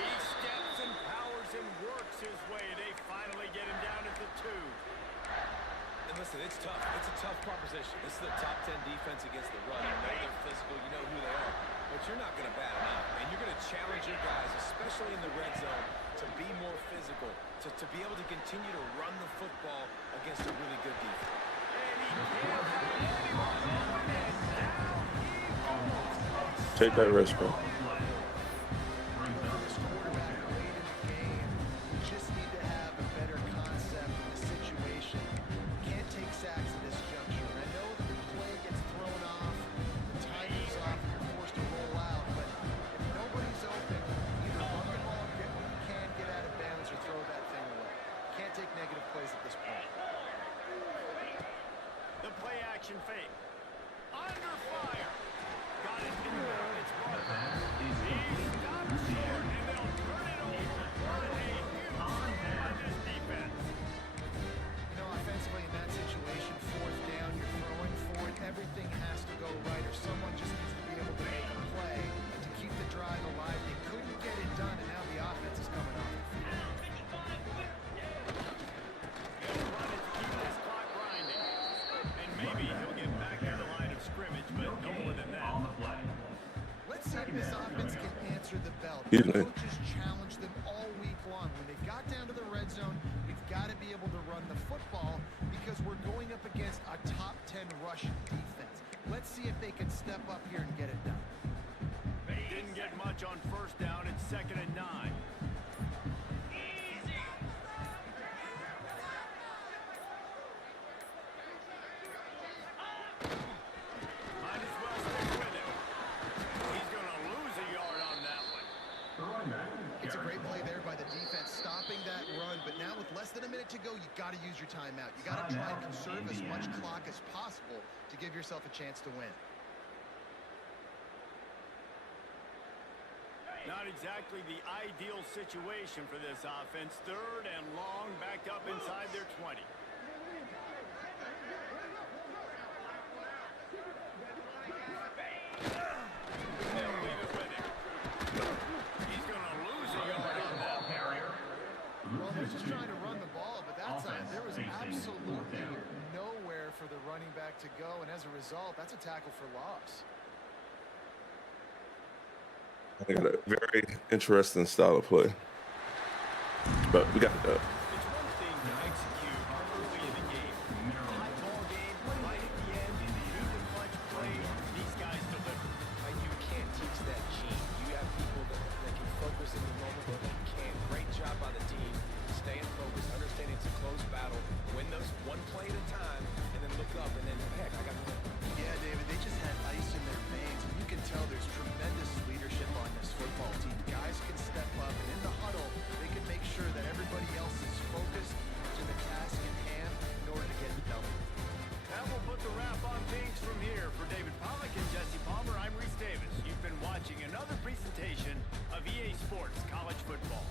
He steps and powers and works his way. They finally get him down at the 2. And listen, it's tough. It's a tough proposition. This is the top 10 defense against the run. You know they're physical. You know who they are. But you're not going to bat them out. And you're going to challenge your guys, especially in the red zone, to be more physical, to be able to continue to run the football against a really good defense. Take that risk, bro. This quarterback late in the game, we just need to have a better concept of the situation. Can't take sacks at this juncture. I know that the play gets thrown off, the timing's off, and you're forced to roll out, but if nobody's open, either run the ball, get what you can, get out of bounds, or throw that thing away. Can't take negative plays at this point. The play action fake. Under fire. Got it in the middle. It's brought back. He stopped short, and they'll turn it over. What a huge play by this defense. You know, offensively in that situation, fourth down, you're throwing for it. Everything has to go right, or someone just needs to be able to make a play to keep the drive alive. They couldn't get it done, and now the offense is coming off the field. He'll run it to keep this clock grinding. And maybe he'll get back to the line of scrimmage, but no more than that. Let's see if this offense can answer the bell. He's The right. coaches challenged them all week long. When they got down to the red zone, we've got to be able to run the football because we're going up against a top 10 rush defense. Let's see if they can step up here and get it done. Didn't switch on first down. It's 2nd and 9. Might as well stick with it. He's going to lose a yard on that one. It's a great play there by the defense, stopping that run. But now with less than a minute to go, you got to use your timeout. You got to try and conserve as much clock as possible to give yourself a chance to win. Not exactly the ideal situation for this offense. 3rd and long, back up inside their 20. They'll leave it with him. He's going to lose a yard on that. Well, they're just trying to run the ball, but that time there was absolutely nowhere for the running back to go, and as a result, that's a tackle for loss. I got a very interesting style of play, but we got it done. It's one thing to execute early in the game. High ball game, right at the end, beat the punch play. These guys deliver. You can't teach that gene. You have people that can focus in the moment where they can. Great job by the team. Staying focused, understanding it's a close battle. Win those one play at a time, and then look up, and then, heck, I got to win. Yeah, David, they just had ice in their veins, and you can tell there's tremendous leadership on this football team. Guys can step up, and in the huddle, they can make sure that everybody else is focused to the task in hand in order to get the W. That will put the wrap on things from here. For David Pollack and Jesse Palmer, I'm Reese Davis. You've been watching another presentation of EA Sports College Football.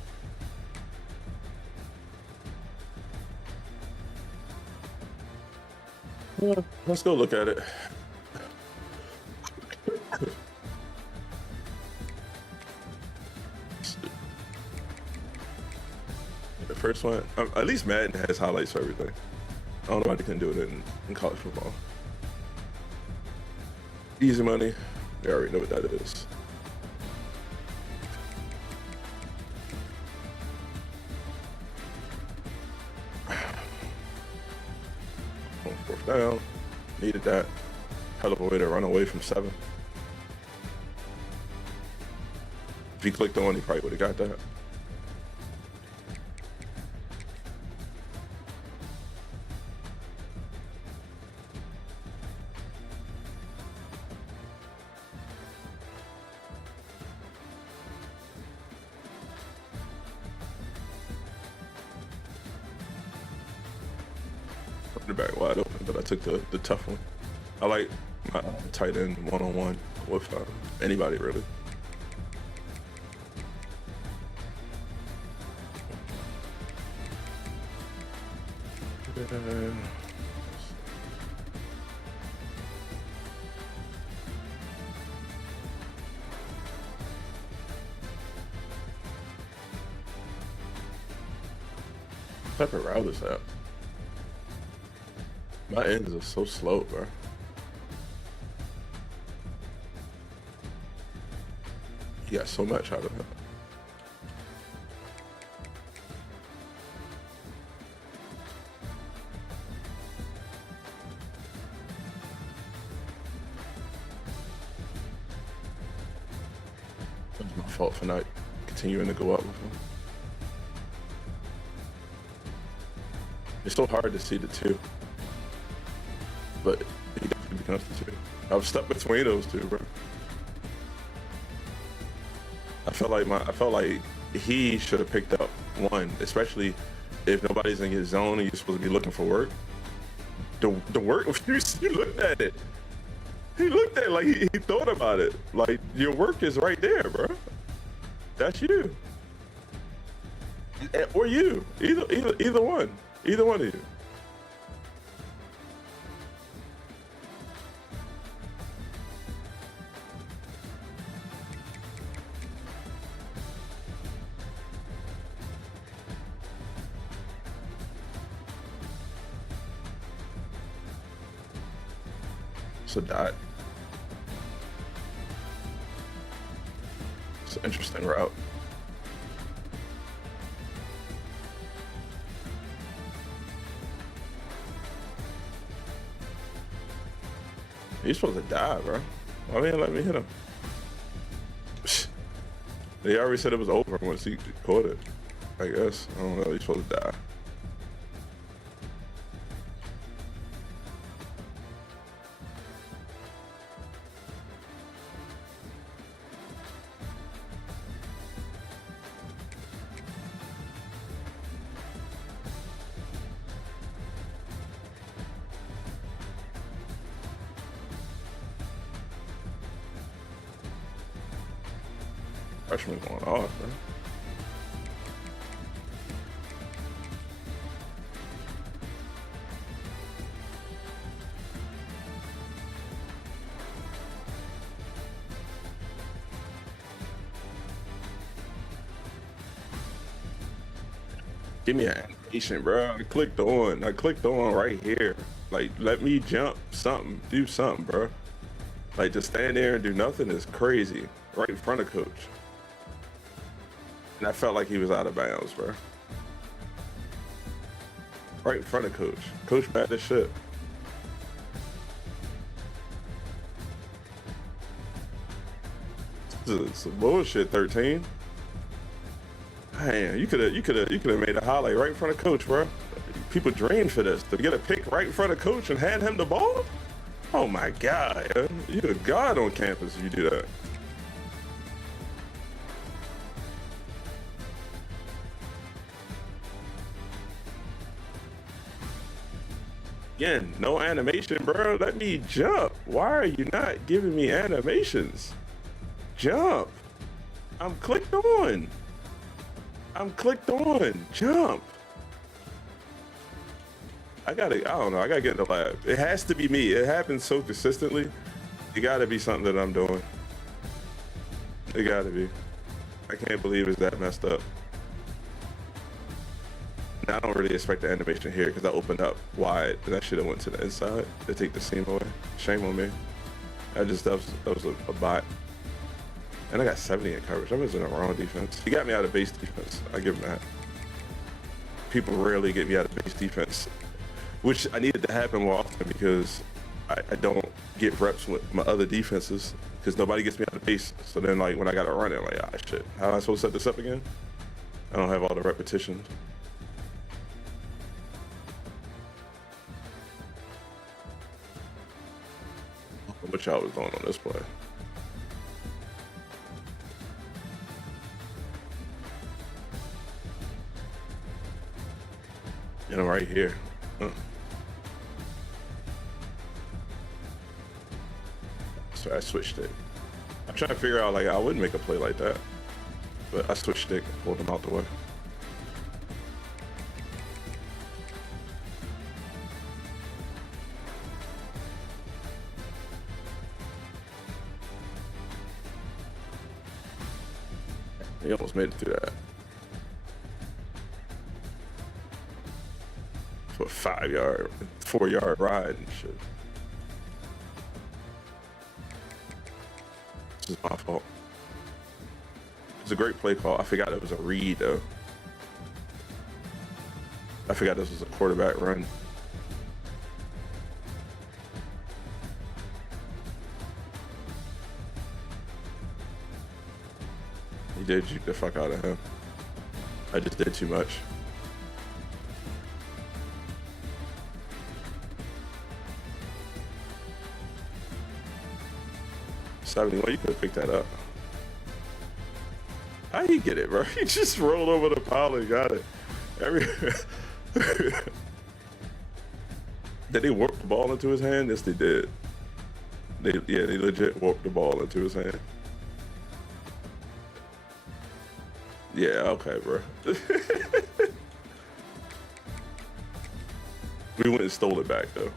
Well, let's go look at it. The first one, at least Madden has highlights for everything. I don't know why they couldn't do it in college football. Easy money, they already know what that is. On 4th down, needed that. Hell of a way to run away from 7. If he clicked on, he probably would have got that. Running back wide open, but I took the tough one. I like my tight end one-on-one with anybody really. What type of route is that? My ends are so slow, bro. He got so much out of it. It's my fault for not continuing to go up with him. It's so hard to see the two, but he definitely becomes the two. I was stuck between those two, bro. I felt like he should have picked up one, especially if nobody's in his zone and you're supposed to be looking for work. The work, you looked at it. He looked at it like he thought about it. Like, your work is right there, bro. That's you. Or you. Either one. Either one of you. It's a dot. It's an interesting route. He's supposed to die, bro. Why didn't let me hit him? They already said it was over once he caught it. I guess. I don't know. He's supposed to die. Freshman going off, man. Give me an animation, bro. I clicked on right here. Like, let me jump something, do something, bro. Like, just stand there and do nothing is crazy. Right in front of coach. And I felt like he was out of bounds, bro. Right in front of coach. Coach bad as shit. This is some bullshit, 13. Man, you could have made a highlight right in front of coach, bro. People dream for this. To get a pick right in front of coach and hand him the ball? Oh my God, man. You're a god on campus if you do that. Again, no animation, bro. Let me jump. Why are you not giving me animations? Jump. I'm clicked on. Jump. I don't know. I gotta get in the lab. It has to be me. It happens so consistently. It gotta be something that I'm doing. It gotta be. I can't believe it's that messed up. And I don't really expect the animation here because I opened up wide and I should have went to the inside to take the seam away. Shame on me. That was a bot. And I got 70 in coverage. I was in the wrong defense. He got me out of base defense. I give him that. People rarely get me out of base defense, which I needed to happen more often because I don't get reps with my other defenses because nobody gets me out of base. So then, like, when I got to run it, I'm like, ah, shit. How am I supposed to set this up again? I don't have all the repetitions. What y'all was doing on this play? You know, right here. So I switched it. I'm trying to figure out, like, I wouldn't make a play like that, but I switched it, pulled him out the way. He almost made it through that. For a 4-yard ride and shit. This is my fault. It's a great play call. I forgot it was a read though. I forgot this was a quarterback run. He did juke the fuck out of him. I just did too much. Well, you could have picked that up. How you get it, bro? He just rolled over the pile and got it. Did they warp the ball into his hand? Yes, they did. They legit warped the ball into his hand. Yeah, okay, bro. We went and stole it back, though.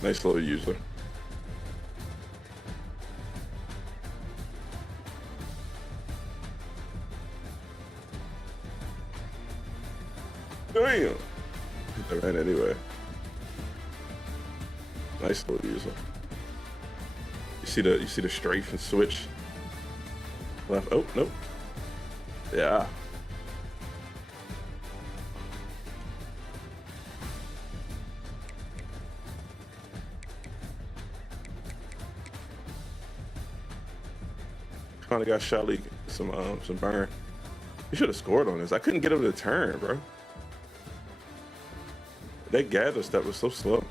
Nice little user. Damn. Hit the man anyway. Nice little user. You see the strafe and switch. Left. Oh, nope. Yeah. Finally got Shelly some burn. He should have scored on this. I couldn't get him to turn, bro. That gather step was so slow.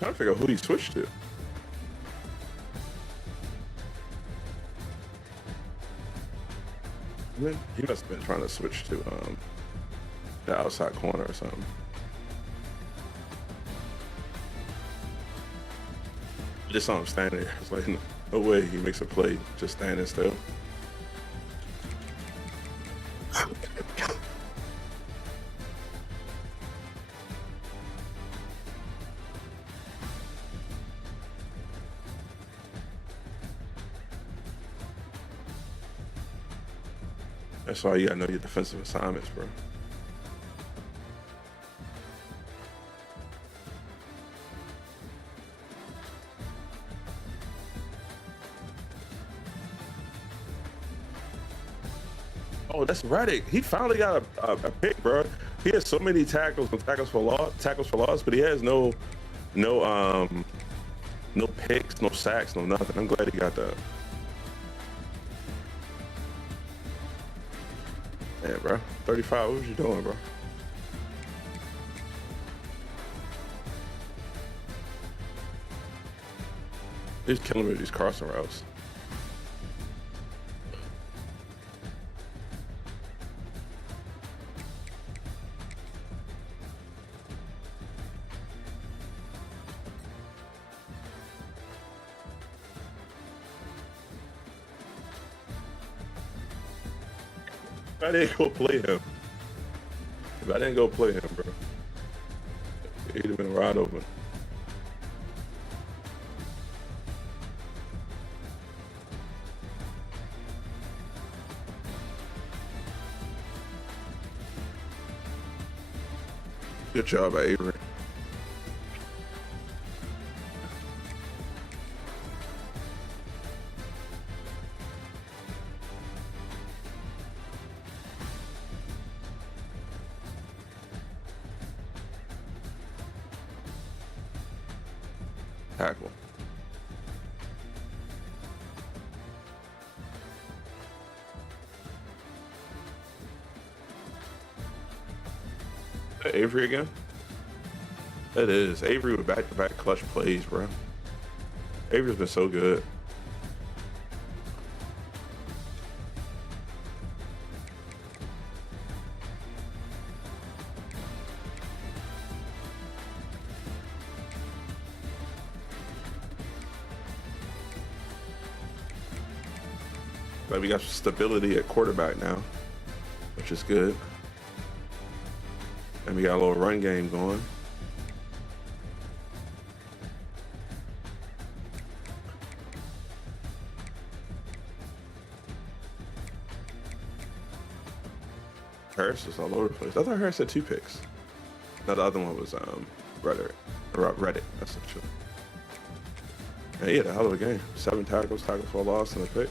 Trying to figure out who he switched to. He must have been trying to switch to the outside corner or something. Just saw him standing there. It's like, no way he makes a play just standing still. That's why you gotta know your defensive assignments, bro. Oh, that's Reddick. He finally got a pick, bro. He has so many tackles and tackles for loss, but he has no picks, no sacks, no nothing. I'm glad he got that. Yeah, bro. 35. What was you doing, bro? He's killing me with these crossing routes. I didn't go play him. If I didn't go play him, bro, he'd have been wide open. Good job, Avery. Tackle. Is that Avery again? That is. Avery with back-to-back clutch plays, bro. Avery's been so good. Like we got stability at quarterback now, which is good. And we got a little run game going. Harris is all over the place. I thought Harris had 2 picks. No, the other one was Reddick, essentially. And he had a hell of a game. 7 tackles for a loss, and a pick.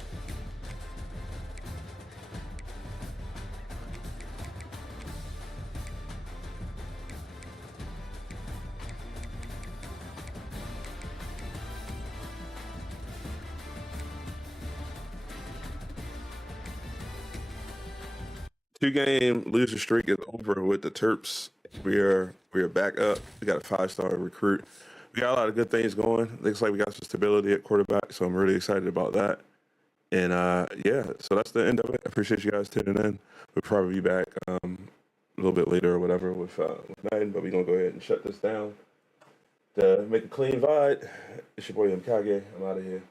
Two-game loser streak is over with the Terps. We are back up. We got a 5-star recruit. We got a lot of good things going. Looks like we got some stability at quarterback, so I'm really excited about that. And yeah, so that's the end of it. I appreciate you guys tuning in. We'll probably be back a little bit later or whatever with Madden, but we're gonna go ahead and shut this down. To make a clean vibe, it's your boy MKage. I'm out of here.